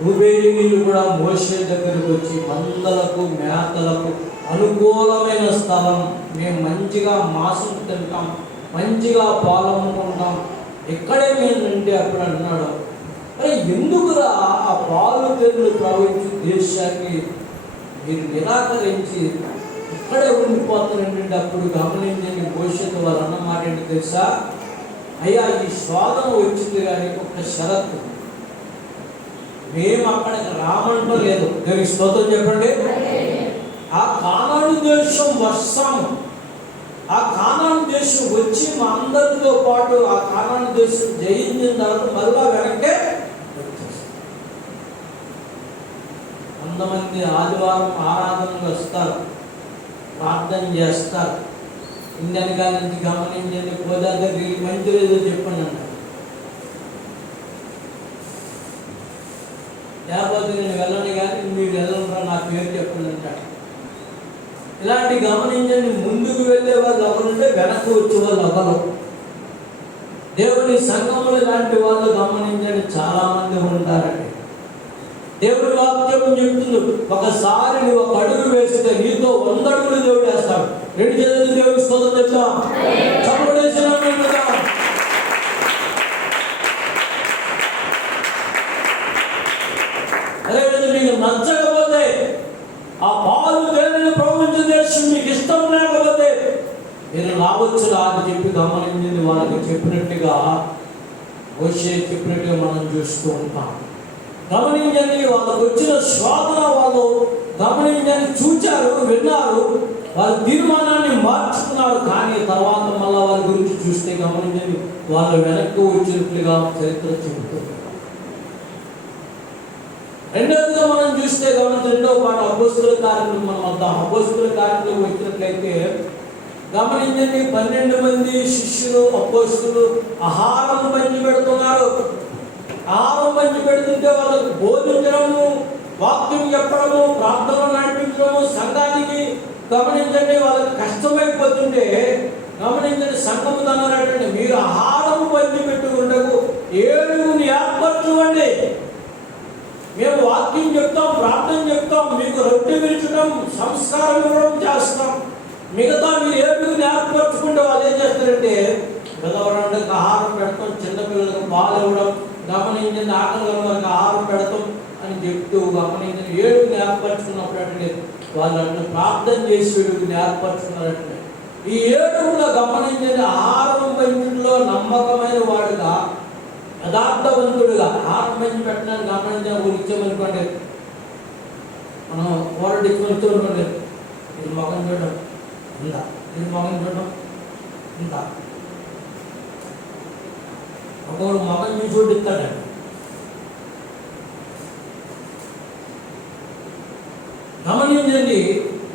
రూబేనీయులు కూడా మోషే దగ్గరకు వచ్చి మందలకు మేతలకు అనుకూలమైన స్థలం, మేము మంచిగా మాంసం తింటాం, మంచిగా పాలు అమ్ముకుంటాం, ఇక్కడే మేము తింటే అప్పుడు అన్నాడు, అరే ఎందుకురా ఆ పాలు తెరులు ప్రవహించి దేశాన్ని మీరు నిరాకరించి ఇక్కడే ఉండిపోతారంటే. అప్పుడు గమనించండి, భవిష్యత్తు వాళ్ళు అన్నమాట ఏంటి తెలుసా, అయ్యా ఈ శోధన వచ్చింది కానీ ఒక షరతు, మేము అక్కడికి రామంటూ లేదు. దేవునికి స్తోత్రం చెప్పండి. ఆ కానాను దేశం వస్తాము, ఆ కానాను దేశం వచ్చి మా అందరితో పాటు ఆ కానాను దేశం జయించిన తర్వాత మళ్ళా వెనక్కే వచ్చేస్తాం. 100 మంది ఆదివారం ఆరాధనకు వస్తారు, ప్రార్థన చేస్తారు. ఇండియన్ గారి నుంచి గమనించండి, గోదావరి దగ్గరికి మంచి ఏదో చెప్పండి అన్నారు, లేకపోతే నేను వెళ్ళను కానీ మీరు వెళ్ళరా నా పేరు చెప్పండి అంటాడు. ఇలాంటి గమనించండి, ముందుకు వెళ్ళే వాళ్ళు ఎవరుంటే వెనక్కి వచ్చే వాళ్ళు ఎవరు. దేవుని సంఘములు ఇలాంటి వాళ్ళు గమనించండి చాలా మంది ఉంటారండి. దేవుడి వాక్యం చెప్తుంది, ఒకసారి నువ్వు ఒక అడుగు వేస్తే నీతో 100 అడుగులు దేవుడు వేస్తాడు. 2 చేతులు దేవుడికి స్తోత్రం తెచ్చాం, చప్పడేసిన అదేవిధంగా మీకు నచ్చకపోతే, ఆ పాలు దేవుని ప్రపంచ దేశం మీకు ఇష్టం లేకపోతే మీరు రావచ్చు అని చెప్పి గమనించింది. వాళ్ళకి చెప్పినట్టుగా మోషే చెప్పినట్టుగా మనం చూస్తూ ఉంటాం. గమనించండి, వాళ్ళకు వచ్చిన శోధన వాళ్ళు గమనించని చూచారు, విన్నారు, వాళ్ళ తీర్మానాన్ని మార్చుకున్నారు. కానీ తర్వాత మళ్ళా వాళ్ళ గురించి చూస్తే గమనించండి, వాళ్ళు వెనక్కి వచ్చినట్లుగా చరిత్ర చెబుతుంది. రెండవదిగా మనం చూస్తే గమనించి, రెండవ పాట అపోస్తుల కార్యక్రమం మనం వద్దాం. అపోస్తుల కార్యక్రమం వచ్చినట్లయితే గమనించండి, 12 మంది శిష్యులు అపోస్తులు ఆహారం పంచి పెడుతున్నారు. ఆహారం పంచి పెడుతుంటే వాళ్ళకు బోధించడము, వాక్యం చెప్పడము, ప్రార్థనలు నడిపించడము, సంఘానికి గమనించండి వాళ్ళకి కష్టమైపోతుంటే గమనించండి, సంఘము అన్నారంటే మీరు ఆహారం పంచి పెట్టుకుంటకు 7 ఏర్పరచుకోండి. మేము వాక్యం చెప్తాం, ప్రార్థన చెప్తాం, మీకు రొట్టె విరచడం, సంస్కారం ఇవ్వడం చేస్తాం. మిగతా మీరు 7 ఏర్పరచుకుంటే వాళ్ళు ఏం చేస్తారంటే పెద్దవాళ్ళకి ఆహారం పెడతాం, చిన్నపిల్లలకు పాలు ఇవ్వడం, గమనించండి ఆకలి వరకు ఆహారం పెడతాం అని చెప్తూ గమనించండి 7 ఏర్పరచుకున్నప్పుడు అంటే వాళ్ళు అంటే ప్రార్థన చేసి 7 ఏర్పరచుకున్నారంటే ఈ 7 గమనించండి ఆహారం పంచులో నమ్మకమైన వాడుగా, యథార్థవంతుడుగా ఆహారం పంచి పెట్టడానికి గమనించిన ఊరు ఇచ్చామనుకోండి, మనం కూరడు ఇచ్చామనుకోండి, ఇది మొగం చూడడం ఇందా, ఇది మొగం చూడడం ఇందా, ఒకడు మొగం చూసి ఇస్తాడండి,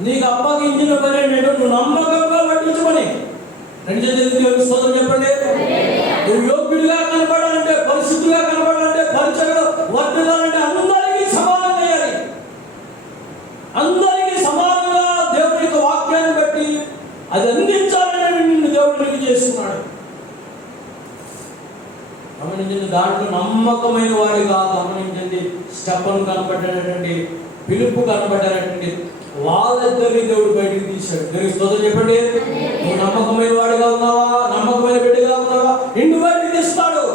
నీకు అప్పగించిన పని ఏంటంటే నువ్వు నమ్మకంగా పట్టించమని. రెండు చేతులు స్తోత్రం చెప్పండి. నువ్వు యోగ్యుడిగా కనపడాలంటే, పరిశుద్ధిగా కనపడాలంటే, పరిచయలో వర్తిల్లాలంటే అందరికీ సమానం చేయాలి. అందరికీ సమానంగా దేవుని యొక్క వాక్యాన్ని బట్టి అది అందించాలని నిన్ను దేవుడికి చేసుకున్నాడు. గమనించండి, దాంట్లో నమ్మకమైన వాడిగా గమనించండి. స్టెఫను కనపడ్డాడటండి, పిలుపు కనపడ్డాడటండి, వాళ్ళిద్దరిని దేవుడు బయటికి తీశాడు. దేవునికి స్తోత్రం చెప్పండి. నువ్వు నమ్మకమైన వాడిగా ఉన్నావా, నమ్మకమైన బిడ్డగా ఉన్నావా, నిన్ను బయటికి తీస్తాడు.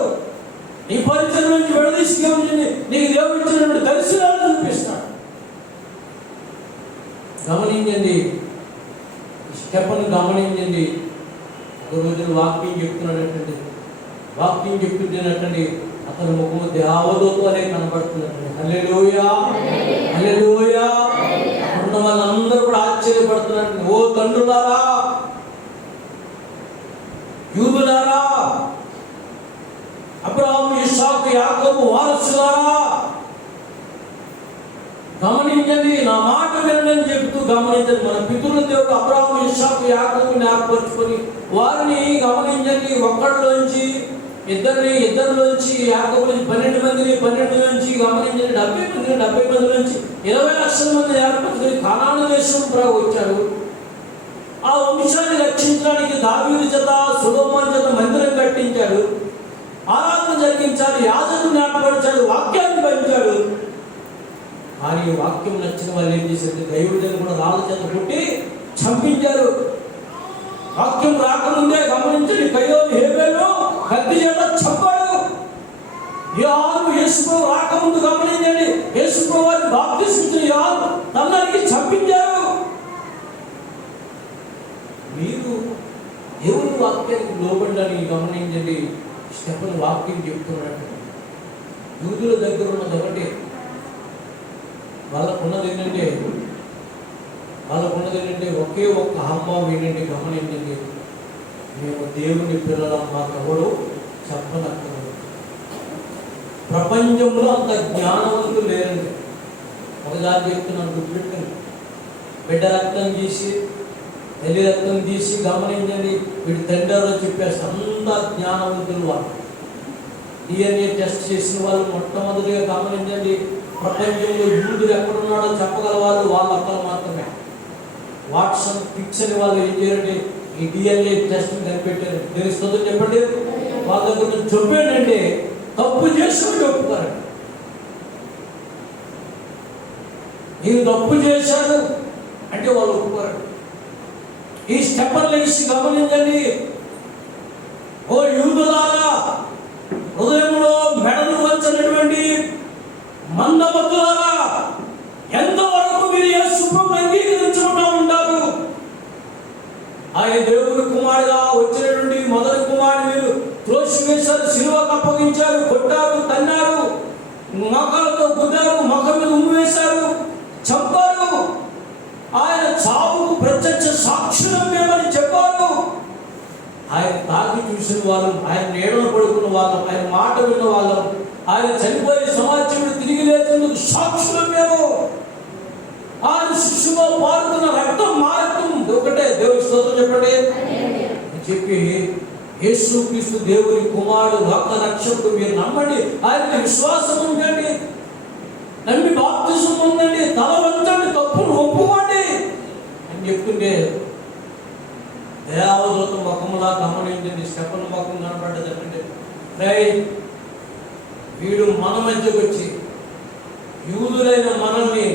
నీ పరిచయం నుంచి విడదీసి నీకు దేవుడు ఇచ్చినటువంటి దర్శనాలు చూపిస్తాడు. గమనించండి, స్టెఫను గమనించండి. ఒక రోజున వాక్యం చెప్తున్నాడటండి, వాక్యం చెప్తుంటేనటండి అతని ముఖము దేవదూతలే కనబడుతున్నట్టండి. హల్లెలూయా, హల్లెలూయా. ఉన్న వాళ్ళందరూ కూడా ఆశ్చర్యపడుతున్నట్టు. ఓ తండ్రులారా, యూదులారా, అబ్రహాము, ఇస్సాకు, యాకోబు వారసులారా, గమనించండి, నా మాట వినని చెప్తూ గమనించండి. మన పితరుల దేవుడు అబ్రహాము, ఇస్సాకు, యాకోబుని ఏర్పరచుకొని వారిని గమనించండి, ఒక్కడిలోంచి ఇద్దరిలోంచి యాకోబు 12 మందిని, 12 నుంచి గమనించండి 70 మందిని, 70 మంది నుంచి 20 లక్షల మంది ఏర్పరచుకొని కానాను దేశం వచ్చారు. ఆ వంశాన్ని రక్షించడానికి దావీదు చేత, సొలొమోను చేత మందిరం కట్టించాడు, ఆరాధన జరిగించాడు, యాజకుడిని ఏర్పరిచాడు, వాక్యాన్ని పంచాడు. కానీ వాక్యం నచ్చిన వాళ్ళు ఏం చేశారు? దైవజనులు కూడా రాళ్ళ చేత కొట్టి చంపించారు. వాక్యం రాకముందే గమనించండి, కయ్యోను హేబేలు కత్తి చేత చంపాడు. యోహాను యేసు రాకముందు గమనించండి, యేసు వారిని బాప్తిస్మిచ్చిన యోహాను తనకి చంపించారు. మీరు దేవుని వాక్యానికి లోబడ్డాన్ని గమనించండి. స్టెఫను వాక్యం చెప్తున్నాడు. యూదుల దగ్గర ఉన్నది ఒకటి, వాళ్ళకున్నది ఏంటంటే ఒకే ఒక్క హామం ఏంటంటే గమనించండి, మేము దేవుని పిల్లలం, మాకెవడు చెప్పనక్కర్లేదు. ప్రపంచంలో అంత జ్ఞానవంతులు లేరండి. ఒకసారి చెప్తున్నాను, గుర్తుపెట్టుకుని, బిడ్డ రక్తం తీసి, తల్లి రక్తం తీసి గమనించండి, వీడి తండ్రిలో చెప్పేసి అంత జ్ఞానవంతులు వాళ్ళు. DNA టెస్ట్ చేసిన వాళ్ళు మొట్టమొదటిగా గమనించండి, ప్రపంచంలో యూదుడు ఎక్కడున్నాడో చెప్పగల వాళ్ళు వాళ్ళ అక్కలు మాత్రమే. వాట్సన్ ఫిక్స్ అని వాళ్ళు ఏం చేయాలంటే ఈ DNA టెస్ట్ కనిపెట్టారు. నేను స్తోత్రం చెప్పండి. వాళ్ళ దగ్గర నుంచి చెప్పాడంటే తప్పు చేసుకుని ఒప్పుతారు. నేను తప్పు చేశాను అంటే వాళ్ళు ఒప్పుకోరు. ఈ స్టెఫను లేచి గమనించండి, ఓ యూదులారా, హృదయంలో మెడలు వంచినటువంటి మందమతులారా, ఎంతవరకు మీరు యేసు ప్రభువును అంగీకరించకుండా ఉంటారు? ఆయన దేవుని కుమారుడుగా వచ్చినటువంటి మొదటి కుమారుడు మీరు త్రోసివేశారు, సిలువకు అప్పగించారు, కొట్టారు, తన్నారు, మోకాలతో గుద్దారు, ముఖం మీద ఉమ్ము వేశారు, చంపారు. ఆయన చావుకు ప్రత్యక్ష సాక్షులం మేమని చెప్పారు. ఆయన తాకి చూసిన వాళ్ళం, ఆయన నీడలో పడుకున్న వాళ్ళం, ఆయన మాట విన్న వాళ్ళం, ఆయన చనిపోయే సమాజంలో తిరిగి లేచేందుకు సాక్షులం మేము. ఆయన శిష్యులో పారుతున్న రక్తం మార్గం ఒకటే. దేవుని స్తోత్రం చెప్పండి అని చెప్పి, యేసుక్రీస్తు దేవుని కుమారుడు, లోక రక్షకుడు మీరు నమ్మండి, ఆయనకి విశ్వాసం ఉండండి, నమ్మి బాప్తిజం పొందండి, తల వంచండి, తప్పును ఒప్పుకోండి అని చెప్తుంటే దేవదూత ముఖములా గమనించండి. స్టెఫను ముఖం కనబడ్డది. అంటే వీడు మన మధ్యకు వచ్చి యూదులైన మనల్ని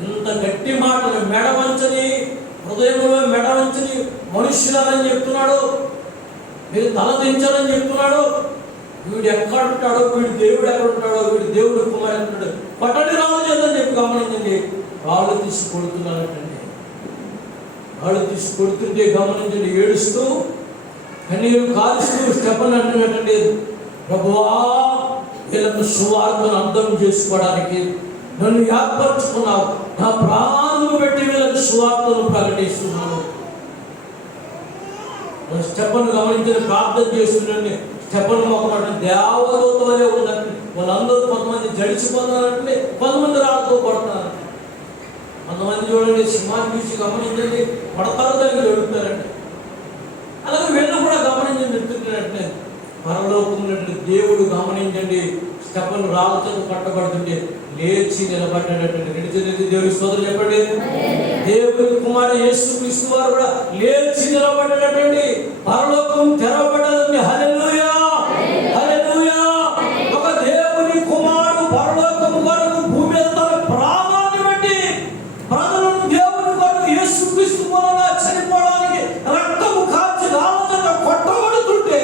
ఎంత గట్టి మాటలు మెడవంచని, హృదయంలో మెడవంచని మనుష్యులని చెప్తున్నాడు, మీరు తల దించాలని చెప్తున్నాడు. వీడు ఎక్కడుంటాడో, వీడు దేవుడు ఎక్కడుంటాడో, వీడు దేవుడు కుమారుడు అంటున్నాడు. పట్టడి రాళ్ళు చేద్దని చెప్పి గమనించండి, రాళ్ళు తీసి కొడుతున్నాడటండి. రాళ్ళు తీసి కొడుతుంటే గమనించండి, ఏడుస్తూ కన్నీరు కాలుస్తూ స్టెఫను అంటున్నట్టండి, ప్రభువా, వీళ్ళకు సువార్తను అర్థం చేసుకోవడానికి నన్ను ఏర్పరచుకున్నావు, నా ప్రాణము పెట్టి వీళ్ళకు సువార్తను ప్రకటిస్తున్నాను. స్టెఫను గమనించిన ప్రార్థన చేస్తుండండి. స్టెఫను మొక్కమంటే దేవదూత వలె ఉందండి. వాళ్ళందరూ కొంతమంది జడిచిపోతున్నారంటే, కొంతమంది రాళ్ళతో కొడుతున్నారు. కొంతమంది చూడండి, సింహాన్ని చూసి గమనించండి, పడతారు దానికి జరుగుతారండి. అలాగే వీళ్ళు కూడా గమనించండి, ఎత్తుకున్నట్లే పరలోకంలో దేవుడు గమనించండి, స్టెఫను రాళ్ళ చేత పట్టబడుతుంటే లేచి నిలబడ్డాడంటే. దేవుడి స్తోత్రం చెప్పండి. దేవుని కుమారుడు యేసుక్రీస్తు వారు కూడా లేచి నిలబడ్డాడండి. పరలోకం తెరవబడ్డదండి. హల్లెలూయా, హల్లెలూయా. ఒక దేవుని కుమారుడు పరలోకం వరకు భూమి మీద తన ప్రాణాన్ని పెట్టి ప్రజలను దేవుని కొరకు యేసుక్రీస్తు మూలంగా చనిపోవడానికి రక్తము కాచి రాళ్ళ కొట్టబడుతుంటే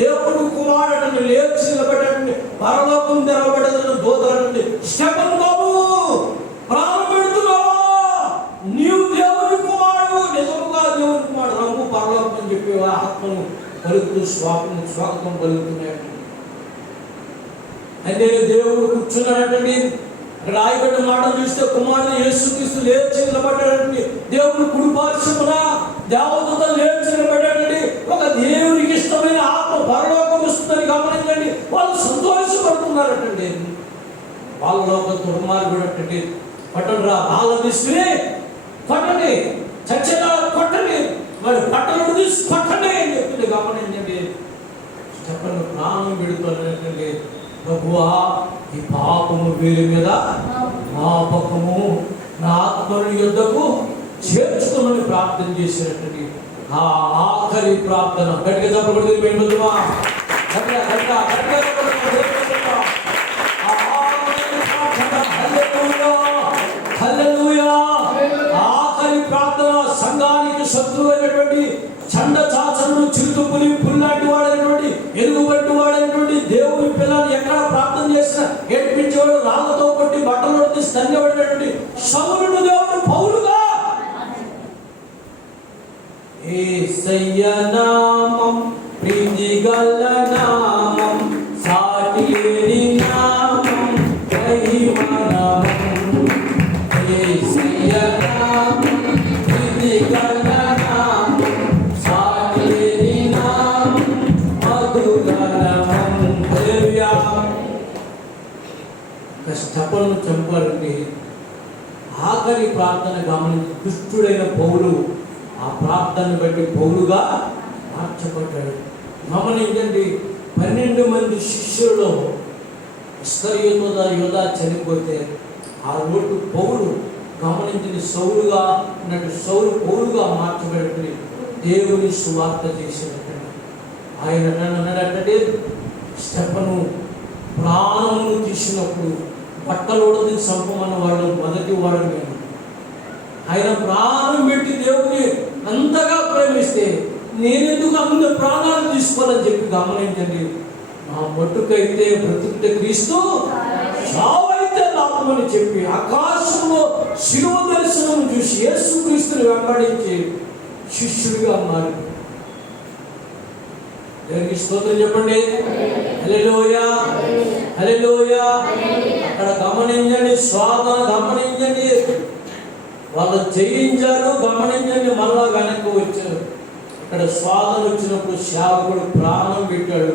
దేవుని కుమారుడిని లేచి నిలబడ్డాడండి. పరలోకం తెరవబడ్డదని దూతలండి, స్టెఫను బాబు ప్రాణం పెడుతున్నావా? నీవు దేవుని కుమారుడు, నిజముగా దేవుని కుమారుడు, రంగు పరలోకం అని చెప్పి ఆత్మను పలుకుతూ స్వాగతం పలుకుతున్నాడు. అయితే దేవుడు కూర్చున్నాడంటండి. అక్కడ రాయబడిన మాటలు చూస్తే కుమారుడు యేసుక్రీస్తు లేచి నిలబడ్డాడండి. దేవుని కుడిపార్శ్వమున దేవదూతలు లేచి నిలబడ్డాడండి. ఒక దేవునికి ఇష్టమైన ఆత్మ పరలోకం వస్తుందని గమనించండి. వాళ్ళు సంతోషపడుతున్నారటండి. వాళ్ళలో ఒక దుర్మార్గుడు అంటండి, పట్టండి రా వాళ్ళ తీసుకుని కొట్టండి, చచ్చేలా కొట్టండి, మరి పట్టణుడు తీసి కొట్టండి అని చెప్పింది. గమనించండి, స్టెఫను ప్రాణం పెడుతున్నట్టండి. ప్రభువా, ఈ పాపము వీరి మీద పాపము నా ఆత్మని యుద్ధకు చేర్చుకోమని ప్రార్థన చేసినట్టండి. ఆ ఆఖరి ప్రార్థన గట్టిగా చెప్పకూడదు. మేము ఆఖరి ప్రార్థన సంఘానికి శత్రువు అయినటువంటి చండ చాచను చిరుతుపులి పుల్లాంటి వాడైనటువంటి ఎరుగుబట్టి వాడైనటువంటి దేవుని పిల్లలు ఎక్కడ ప్రార్థన చేసినా ఏడ్పించేవాడు, రాళ్ళతో కొట్టి బట్టలు తీసి తంగబడినటువంటి సౌలును దేవుడు పౌలుగా యేసయ్య నామం ప్రీతి గల నామం, సాటి లేని నామం, మహిమ నామం. యేసయ్య నామం ప్రీతి గల నామం, సాటి లేని నామం, మధుర నామం. హల్లెలూయా. స్టెఫను చంపారండి. ఆఖరి ప్రార్థన గమనించి దుష్టుడైన పౌలు ఆ ప్రార్థనను బట్టి పౌలుగా మార్చబడ్డాడు. గమనించండి, 12 మంది శిష్యులలో ఇస్కరియోతు యూదా చనిపోతే ఆ రోజు పౌలు గమనించిన సౌలుగా ఉన్నట్టు సౌలు పౌలుగా మార్చబడి దేవుని సువార్త చేసినట్టండి. ఆయన అన్నాడంటే, స్టెఫను ప్రాణమును తీసినప్పుడు బట్టలోడని చంపమన్న వాడు మొదటి వాడు నేను. ఆయన ప్రాణం పెట్టి దేవుని అంతగా ప్రేమిస్తే నేనెందుకు అంత ప్రాణాలు తీసుకోవాలని చెప్పి గమనించండి. నా మట్టుకైతే బ్రతుకుతే క్రీస్తు, చావైతే లాభమని చెప్పి ఆకాశంలో శిలువ దర్శనం చూసి యేసుక్రీస్తుని వెంబడించి శిష్యుడిగా మారి. దేవునికి స్తోత్రం చెప్పండి. హల్లెలూయా, హల్లెలూయా. అక్కడ గమనించండి, స్వాదన గమనించండి, వాళ్ళు జయించారు. గమనించండి, మళ్ళా వెనక్కి వచ్చారు. ఇక్కడ స్వాదన వచ్చినప్పుడు సేవకుడు ప్రాణం పెట్టాడు.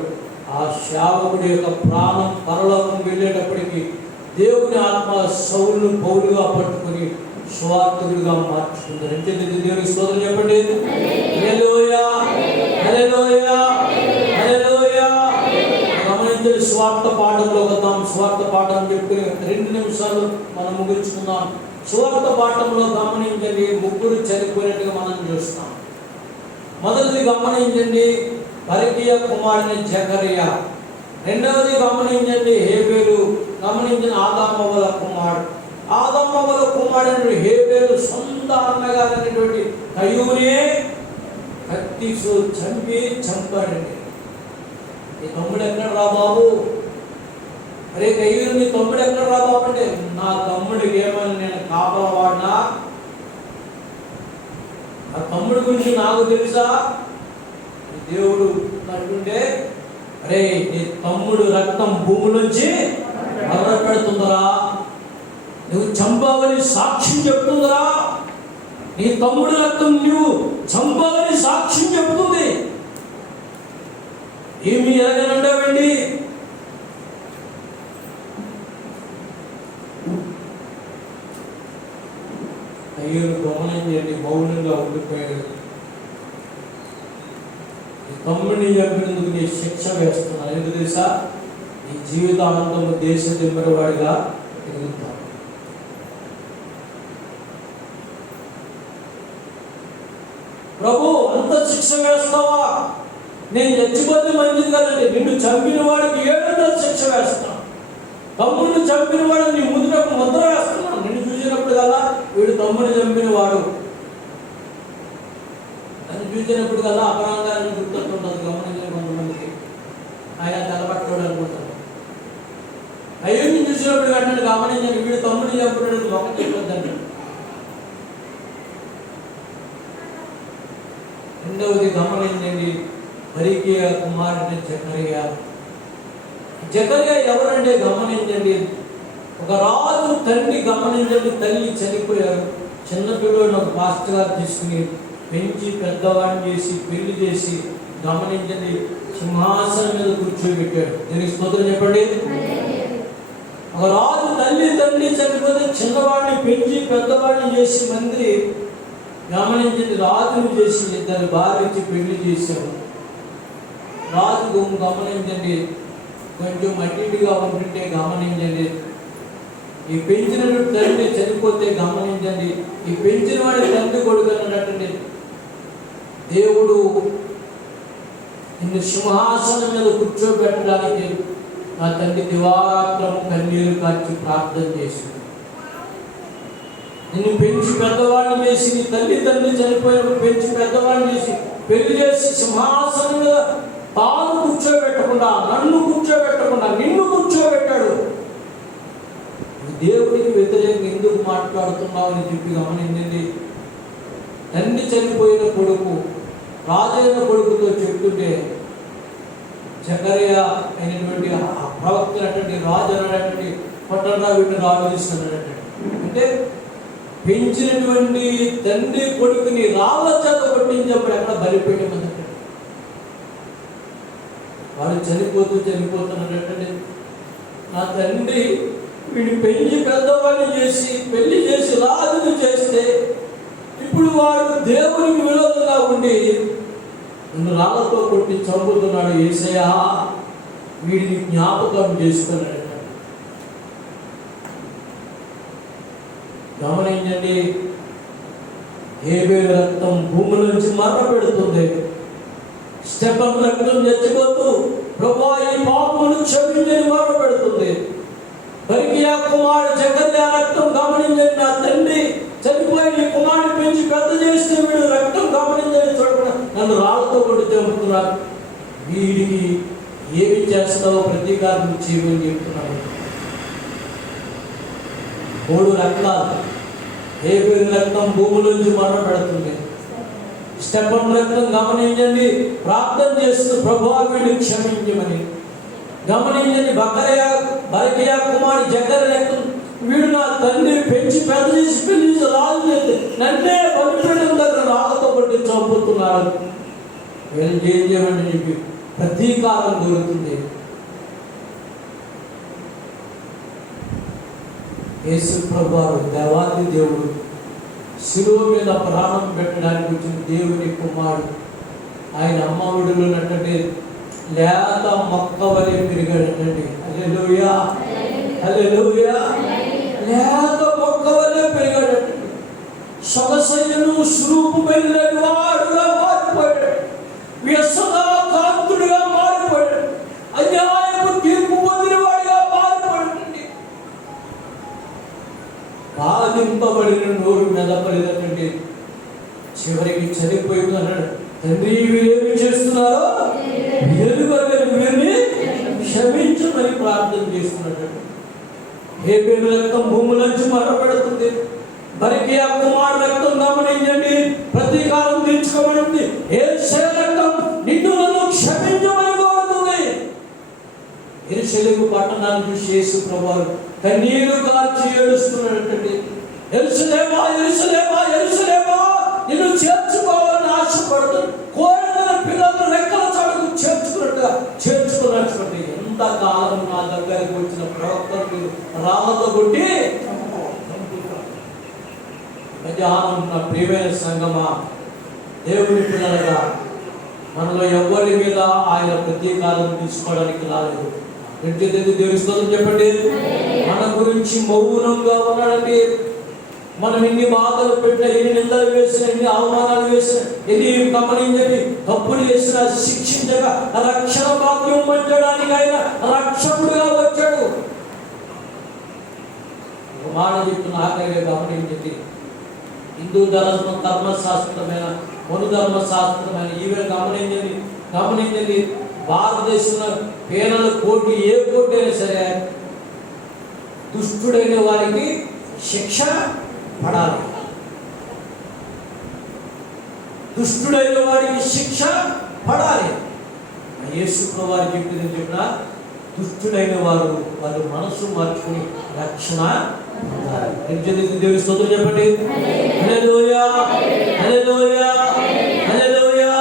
ఆ సేవకుడి యొక్క ప్రాణం పరలోకం వెళ్ళేటప్పటికి దేవుని ఆత్మ సౌలును పౌలుగా పట్టుకుని స్వార్థకుడిగా మార్చుకుంటారు. అంటే దేవునికి స్తోత్రం చెప్పండి. హల్లెలూయా, హల్లెలూయా, హల్లెలూయా. గమనించండి, స్వార్థ పాఠంలో వద్దాం. స్వార్థ పాఠం చెప్పుకుని 2 నిమిషాలు మనం ముగించుకుందాం. స్వార్థ పాఠంలో గమనించండి, 3 చనిపోయినట్టుగా మనం చూస్తాం. మొదటిది గమనించండి, పరికియ కుమారుని జకరియా. రెండవది గమనించండి, హేబేలు. గమనించిన ఆదామవ్వల కుమారుడు. ఆదామవ్వల కుమారుడు హేబేలు సొంత అన్నగారైనటువంటి కయ్యూనే కత్తితో చంపాడండి. ఈ తమ్ముడు ఎక్కడ రా బాబు? అరే కయ్యూరు, నీ తమ్ముడు ఎక్కడ రా బాబు అంటే, నా తమ్ముడికి ఏమని నేను కాపావాడినా? ఆ తమ్ముడి గురించి నాకు తెలుసా? దేవుడు అంటుంటే, అరే నీ తమ్ముడు రక్తం భూమిలోంచి మర్ర పెడుతుందరా, నువ్వు చంపావని సాక్ష్యం చెప్తుందరా, నీ తమ్ముడు రక్తం నువ్వు చంపావని సాక్ష్యం చెప్తుంది. ఏమి ఎలాగనంటావండి? అయ్యను గమనించండి, మౌనంగా ఉండిపోయాడు. ఈ తమ్ముడిని చంపినందుకు నీ శిక్ష వేస్తున్నాను. ఎందుకు తెలుసా? ఈ జీవితాంతం దేశ దిమ్మరవాడిగా తిరుగుతాం. ప్రభు అంత శిక్ష వేస్తావా? నేను చచ్చిపోతే మంచిది కదండి. నిన్ను చంపిన వాడికి 7 శిక్ష వేస్తాను. తమ్ముడిని చంపిన వాడు నీ ముద్రకు ముద్ర వేస్తున్నాను. నిన్ను చూసినప్పుడు కదా వీడు తమ్ముడిని చంపిన వాడు అని చూసినప్పుడు కదా అపరాధాన్ని గుర్తుంటుంది. గమనించిన కొంతమందికి ఆయన తెలబట్టుకోవడం అనుకుంటారు. అయ్యోని చూసినప్పుడు వెంటనే గమనించండి, వీడు తమ్ముడిని చంపినట్టు ఒక చెప్పొద్దండి. రెండవది గమనించండి, బరికియా కుమారుని జకర్యా ఎవరంటే గమనించండి, ఒక రాజు తండ్రి గమనించండి, తల్లి చనిపోయారు. చిన్నపిల్లలను ఒక పాస్టర్ గారు తీసుకుని పెంచి పెద్దవాడిని చేసి పెళ్లి చేసి గమనించండి సింహాసనం మీద కూర్చోబెట్టాడు. దీనికి స్తోత్రం చెప్పండి. ఒక రాజు తల్లి తండ్రి చనిపోతే చిన్నవాడిని పెంచి పెద్దవాడిని చేసి మంత్రి గమనించండి రాజును చేసి 2 భార్యకి పెళ్లి చేశారు. రాజు గమనించండి కొంచెం అడ్డిగా ఉంటుంటే గమనించండి, ఈ పెంచిన తండ్రి చనిపోతే గమనించండి, ఈ పెంచిన వాడి తండ్రి కొడుకు అన్నట్టండి, దేవుడు నిన్ను సింహాసనం మీద కూర్చోబెట్టడానికి నా తండ్రి దివారాత్రం కన్నీరు కార్చి ప్రార్థన చేసింది. నిన్ను పెంచి పెద్దవాడిని చేసి, నీ తల్లిదండ్రులు చనిపోయినప్పుడు పెంచి పెద్దవాడిని చేసి పెళ్లి చేసి సింహాసనం మీద తాను కూర్చోబెట్టకుండా, నన్ను కూర్చోబెట్టకుండా నిన్ను కూర్చోబెట్టాడు. దేవుడికి వ్యతిరేకంగా ఎందుకు మాట్లాడుతున్నావు అని చెప్పి గమనించండి. తండ్రి చనిపోయిన కొడుకు రాజైన కొడుకుతో చెప్తుంటే జకర్యా అయినటువంటి ప్రవక్త అటువంటి రాజు అన్నటువంటి పట్టణరా వీటిని రాజు తీసుకున్నాడంటే, అంటే పెంచినటువంటి తండ్రి కొడుకుని రాళ్ళ చేత కొట్టించినప్పుడు ఎక్కడ బలిపెట్టమని వాడు చనిపోతున్నాడంటే, నా తండ్రి వీడిని పెంచి పెద్దవాడిని చేసి పెళ్లి చేసి రాజును చేస్తే ఇప్పుడు వాడు దేవునికి విరోధంగా ఉండి నన్ను రాళ్ళతో కొట్టి చంపుతున్నాడు. యేసయ్యా వీడిని జ్ఞాపకం చేసుకున్నాడు. గమనించండి, హేబేలు రక్తం భూమి నుంచి మర్ర పెడుతుంది. స్టెఫను రక్తం చచ్చిపోతూ ప్రభువా ఈ పాపమును క్షమించని మర్ర పెడుతుంది. బరికియా కుమారుడు జకర్యా రక్తం గమనించండి, నా తండ్రి చనిపోయి నీ కుమారుని పెంచి పెద్ద చేస్తే వీడు రక్తం గమనించని చూడకుండా నన్ను రాళ్ళతో కొట్టి చంపుతున్నారు. వీడికి ఏమి చేస్తావో ప్రతీకారం చేయమని చెప్తున్నాడు. 3 రక్తాలు. హేబేలు రక్తం భూమిలోంచి మర్ర పెడుతుంది. స్టెఫను రక్తం గమనించండి ప్రార్థన చేస్తూ ప్రభువా వీడిని క్షమించమని. గమనించండి బరికియా కుమారుడు జకర్యా రక్తం, వీడు నా తండ్రి పెంచి పెద్ద చేసి పెళ్లి రాజు చేస్తే నన్నే బలిపీఠం దగ్గర రాళ్ళతో కొట్టి చంపుతున్నారు. వీళ్ళు ఏం చేయమని చెప్పి ప్రతీకారం కోరుతుంది. యేసు ప్రభువారు దేవాది దేవుడు శిలువ మీద ప్రాణం పెట్టడానికి వచ్చిన దేవుని కుమారుడు. ఆయన అమ్మఒడిలో నట్టండి లేత మొక్క వలె పెరిగాడటండి. హల్లెలూయా, హల్లెలూయా. లేత మొక్క వలె పెరిగాడటండి. సొగసయ్యను స్వరూపమైన వాడుగా మారిపోయాడు. వ్యసన కాంతుడిగా మారిపోయాడు. అన్యాయపు తీర్పు పొందిన వాడిగా మారిపోయాడండి. బాధింపబడిన నోరు మెదపలేదండి. చివరికి చనిపోయింది అన్నాడు. తండ్రి వీరేమి చేస్తున్నారో వీరిని క్షమించమని ప్రార్థన చేస్తున్నాడు. హేబేలు రక్తం భూమి నుంచి మరపెడుతుంది. బరికియా కుమారుడు రక్తం గమనించండి ప్రతీకారం తీర్చుకోబడింది. యేసయ్య రక్తం నిన్ను నన్ను క్షమించమని కోరుతుంది. యెరూషలేము పట్టణాన్ని చూసి యేసు ప్రభువు కన్నీరు కార్చి ఏడుస్తున్నాడండి. యెరూషలేమా, యెరూషలేమా, యెరూషలేమా, నిన్ను చేర్చుకోవాలని ఆశపడుతుంది. కోరిన పిల్లలు రెక్కల చాటుకు చేర్చుకున్నటువంటి ఎంతకాలం నా దగ్గరికి వచ్చిన ప్రవక్తలు రాళ్ళతో కొట్టి మధ్యాహ్నం నా ప్రియమైన సంగమా, దేవుని పిల్లలుగా మనలో ఎవరి మీద ఆయన ప్రతీకారం తీసుకోవడానికి రాలేదు. దేవుని స్తోత్రం చెప్పండి. మన గురించి మౌనంగా ఉన్నాడండి. మనం ఎన్ని బాధలు పెట్టినా, ఎన్ని నిందలు వేసినా, ఎన్ని అవమానాలు వేసినా, ఎన్ని గమనించని తప్పులు చేసినా శిక్షించగా రక్షణ భాగ్యం పొందడానికి ఆయన రక్షకుడుగా వచ్చాడు. ఒక మాట చెప్తున్న ఆఖరిగా గమనించండి. హిందూ ధర్మశాస్త్రమైన మనుధర్మశాస్త్రమైన ఈవెన్ గమనించండి. భారతదేశంలో పేదల కోర్టు ఏ కోర్టు అయినా సరే దుష్టుడైన వారికి శిక్ష పడాలి. దుష్టుడైన వారికి శిక్ష పడాలి. యేసు ప్రభువు చెప్పిన దుష్టుడైన వారు మనసు మార్చుకుని రక్షణ పొందాలి. దేవుని స్తోత్రం చెప్పండి. హల్లెలూయా, హల్లెలూయా, హల్లెలూయా.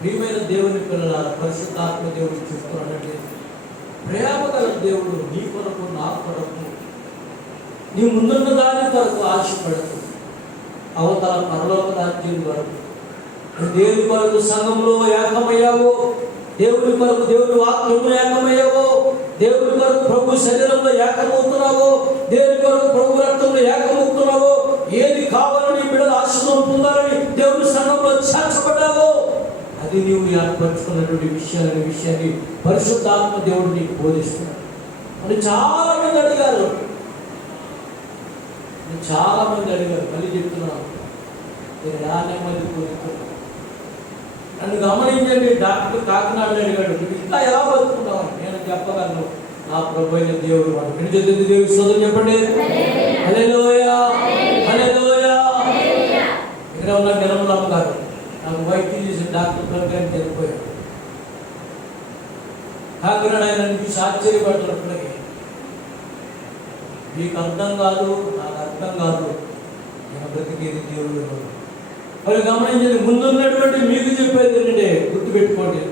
ప్రియమైన దేవుని పిల్లలారా, పరిశుద్ధాత్మ దేవుడు చూస్తున్నాడంటే ప్రేమ గల దేవుడు నీ కొరకు, నా కొరకు, నీ ముందున్న దాని కొరకు ఆశపడదు. అవతల పరలోక రాజ్యం కొరకు, దేవుని కొరకు సంఘంలో ఏకమయ్యావో, దేవుని కొరకు దేవుని వాక్యంలో ఏకమయ్యావో, దేవుని కొరకు ప్రభు శరీరంలో ఏకమవుతున్నావో, దేవుని కొరకు ప్రభు రక్తంలో ఏకమవుతున్నావో, ఏది కావాలని బిడ్డలు ఆశీర్వాదం పొందాలని దేవుని సంఘంలో చేర్చబడ్డావో, అది నీవు ఏర్పరచుకున్నటువంటి విషయాన్ని పరిశుద్ధాత్మ దేవుడు నీకు బోధిస్తున్నాడు. అని చాలా మంది అడిగారు. మళ్ళీ చెప్తున్నాను, నేను రానే మళ్ళీ కోరుతున్నాను. నన్ను గమనించండి. డాక్టర్ కాకినాడలో అడిగాడు, నువ్వు ఇంకా ఎలా బతుకున్నావు? నేను చెప్పగలను, నా ప్రభు అయిన దేవుడు వాడు. దేవుడి స్తోత్రం చెప్పండి. హల్లెలూయా, హల్లెలూయా. ఇక్కడ ఉన్న నిర్మలమ్మ గారు నాకు వైద్యం చేసిన డాక్టర్ ప్రకారం చనిపోయాడు. కాకినాడ ఆయన చూసి ఆశ్చర్యపడుతున్నప్పటికీ మీకు అర్థం కాదు, నాకు అర్థం కాదు, నేను బ్రతికేది దేవుడు. మరి గమనించండి, ముందున్నటువంటి మీకు చెప్పేది ఏంటంటే గుర్తుపెట్టుకోండి,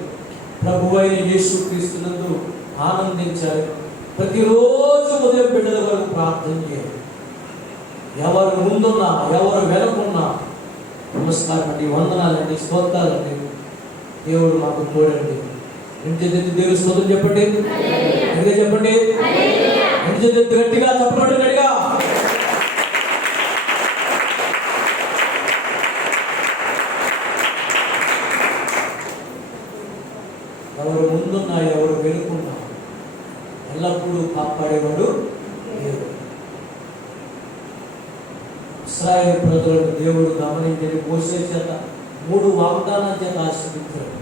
ప్రభువు అయిన యేసుక్రీస్తునందు ఆనందించాలి. ప్రతిరోజు ఉదయం బిడ్డల వరకు ప్రార్థన చేయాలి. ఎవరు ముందున్నా, ఎవరు వెనకున్నా నమస్కారం అండి, వందనాలండి, స్తోత్రాలండి. దేవుడు మాకు తోడండి. దేవుడి స్తోత్రం చెప్పండి. చెప్పండి గట్టిగా చెప్పండి. గట్టిగా ఎవరు ముందున్నా, ఎవరు వెనుకున్నా ఎల్లప్పుడూ కాపాడేవాడు దేవుడు. ఇశ్రాయేలు ప్రజలను దేవుడు గమనించని మోషే చేత 3 వాగ్దానాల చేత ఆశీర్వదించాడు.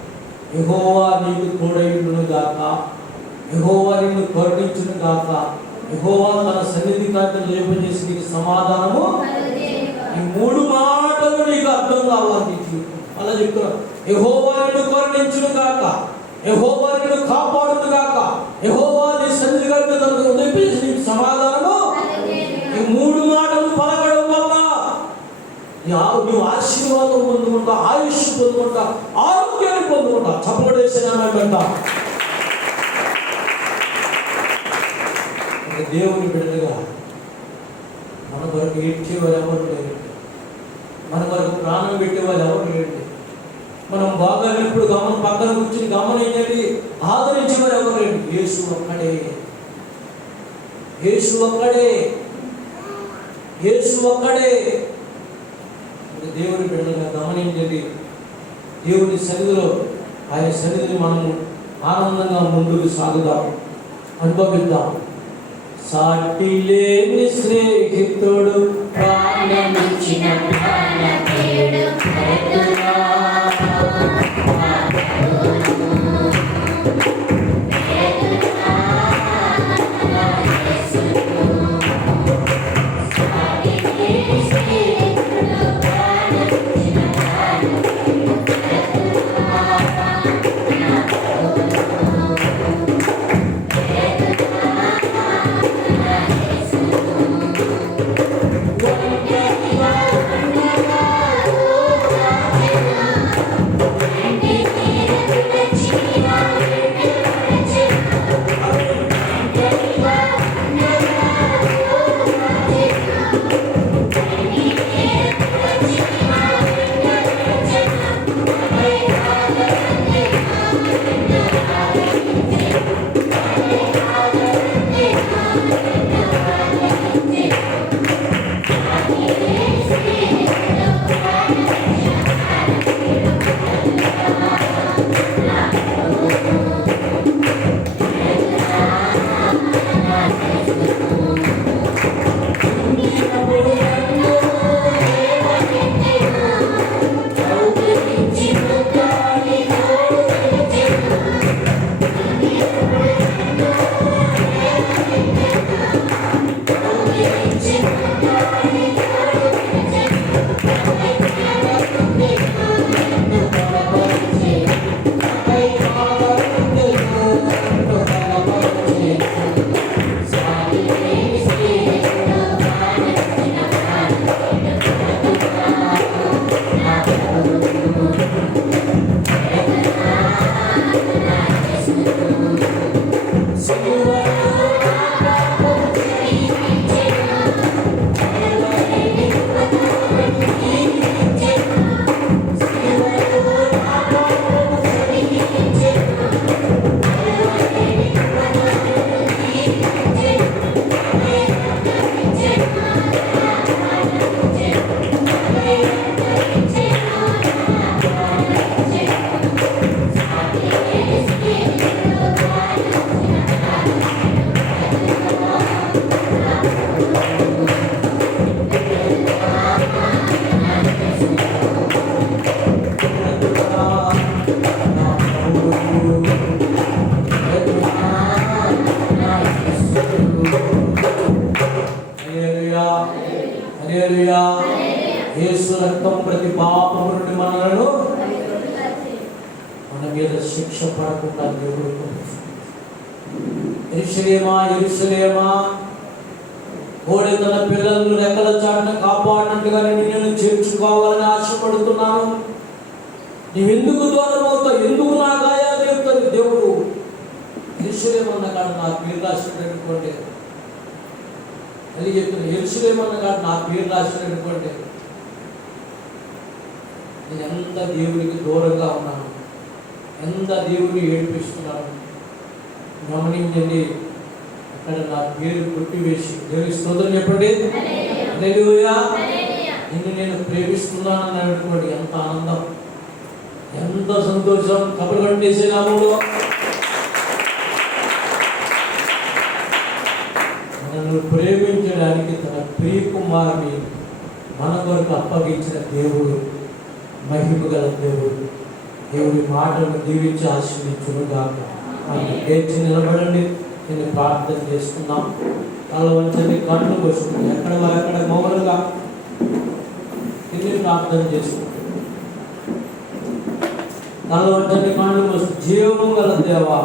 యెహోవా నీకు తోడైయుండును గాక, యెహోవా నిన్ను కరుణించును గాక, యెహోవా తన సన్నిధి కాంతిని లేపజేసి నీకు సమాధానము. ఈ 3 మాటలు నీకు అర్థం కావాలి. అలా చెప్తున్నాను. యెహోవా నిన్ను కరుణించును గాక, యెహోవా నిన్ను కాపాడును గాక, యెహోవా నీ సన్నిధి కాంతిని తనకు లేపజేసి నీకు సమాధానము. ఈ 3 మాటలు పలకడం వల్ల నువ్వు ఆశీర్వాదం పొందుకుంటా, ఆయుష్ పొందుకుంటా, ఆరోగ్యాన్ని పొందుకుంటా. చప్పడేసినా దేవుని బిడ్డగా మన కొరకు ఏడ్చేవారు ఎవరు లేరు, మన కొరకు ప్రాణం పెట్టేవారు ఎవరు లేరు. మనం బాగానప్పుడు పక్కన కూర్చుని గమనించండి, ఆదరించేవారు ఎవరు లేరు. యేసు ఒక్కడే, యేసు ఒక్కడే, యేసు ఒక్కడే. దేవుని బిడ్డగా గమనించండి, దేవుని సన్నిధిలో, ఆయన సన్నిధిని మనము ఆనందంగా ముందుకు సాగుదాం, అనుభవిద్దాం. సాటి లేని స్నేహితుడు, ప్రాణమిచ్చిన ప్రాణప్రియుడు, హల్లెలూయా. యేసు రక్తం ప్రతి పాపము నుండి మనలను మన మీద శిక్ష పడకుండా దేవుడు యెరూషలేమా యెరూషలేమా, కోడి తన పిల్లలను రెక్కల చాటున కాపాడినట్టుగా నేను చేర్చుకోవాలని ఆశపడుతున్నాను. నీవెందుకు దూరం అవుతావు? ఎందుకు నా గాయాలు చెప్తాను? దేవుడు యెరూషలేము అన్నగాడు నా పేరు రాసినటువంటి అది చెప్తున్నా. యెరూషలేము అన్నగాడు నా పేరు రాసినటువంటి నేను ఎంత దేవుడికి దూరంగా ఉన్నాను, ఎంత దేవుడిని ఏడిపిస్తున్నాను. గమనించండి, అక్కడ నా పేరు కొట్టివేసి దేవుడి స్తోత్రం చెప్పండి. హల్లెలూయా. నిన్ను నేను ప్రేమిస్తున్నానని అనుకోండి, ఎంత ఆనందం, ఎంత సంతోషం. కబురు కట్టేసే నామములో మనల్ని ప్రేమించడానికి తన ప్రియ కుమారుని మన కొరకు అప్పగించిన దేవుడు, మహిమ గల దేవుడు. దేవుడి మాటలను దీవించి ఆశీర్వదించుగాక. లేచి నిలబడండి, నేను ప్రార్థన చేసుకుందాం. తల వంచండి, కళ్ళు వస్తుంది, ఎక్కడ మౌనంగా తిని ప్రార్థన చేసుకుంటాం. తల వంచండి, కళ్ళు వస్తుంది. జీవము గల దేవా,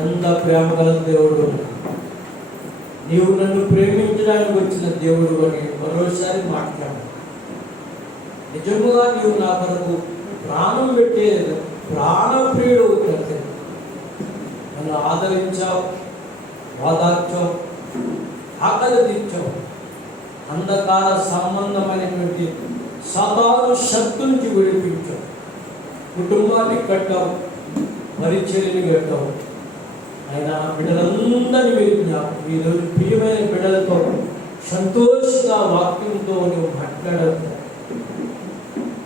ఎంత ప్రేమ గల దేవుడు, నీవు నన్ను ప్రేమించడానికి వచ్చిన దేవుడు అని మరోసారి మాట్లాడు. నిజముగా నీవు నా కొరకు ప్రాణం పెట్టే ప్రాణప్రియుడు అవుతుంది. నన్ను ఆదరించావు, ఓదార్చావు, ఆకలి తీర్చావు. అంధకార సంబంధమైనటువంటి సతాను శక్తి నుంచి విడిపించావు. కుటుంబాన్ని కట్టావు, పరిచర్యని కట్టావు. ఆయన బిడ్డలందరినీ వెలిపినావు. ఈరోజు ప్రియమైన బిడ్డలతో సంతోషంగా వాక్యంతో నువ్వు మాట్లాడవు.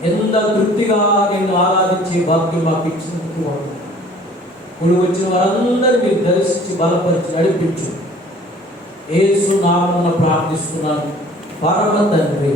ఎంత తృప్తిగా నేను ఆరాధించే భాగ్యం మాకు ఇచ్చినందుకు ఇప్పుడు వచ్చిన వారందరూ మీరు దర్శించి బలపరిచి నడిపించు. యేసు నామమున ప్రార్థిస్తున్నాను పరమ తండ్రి.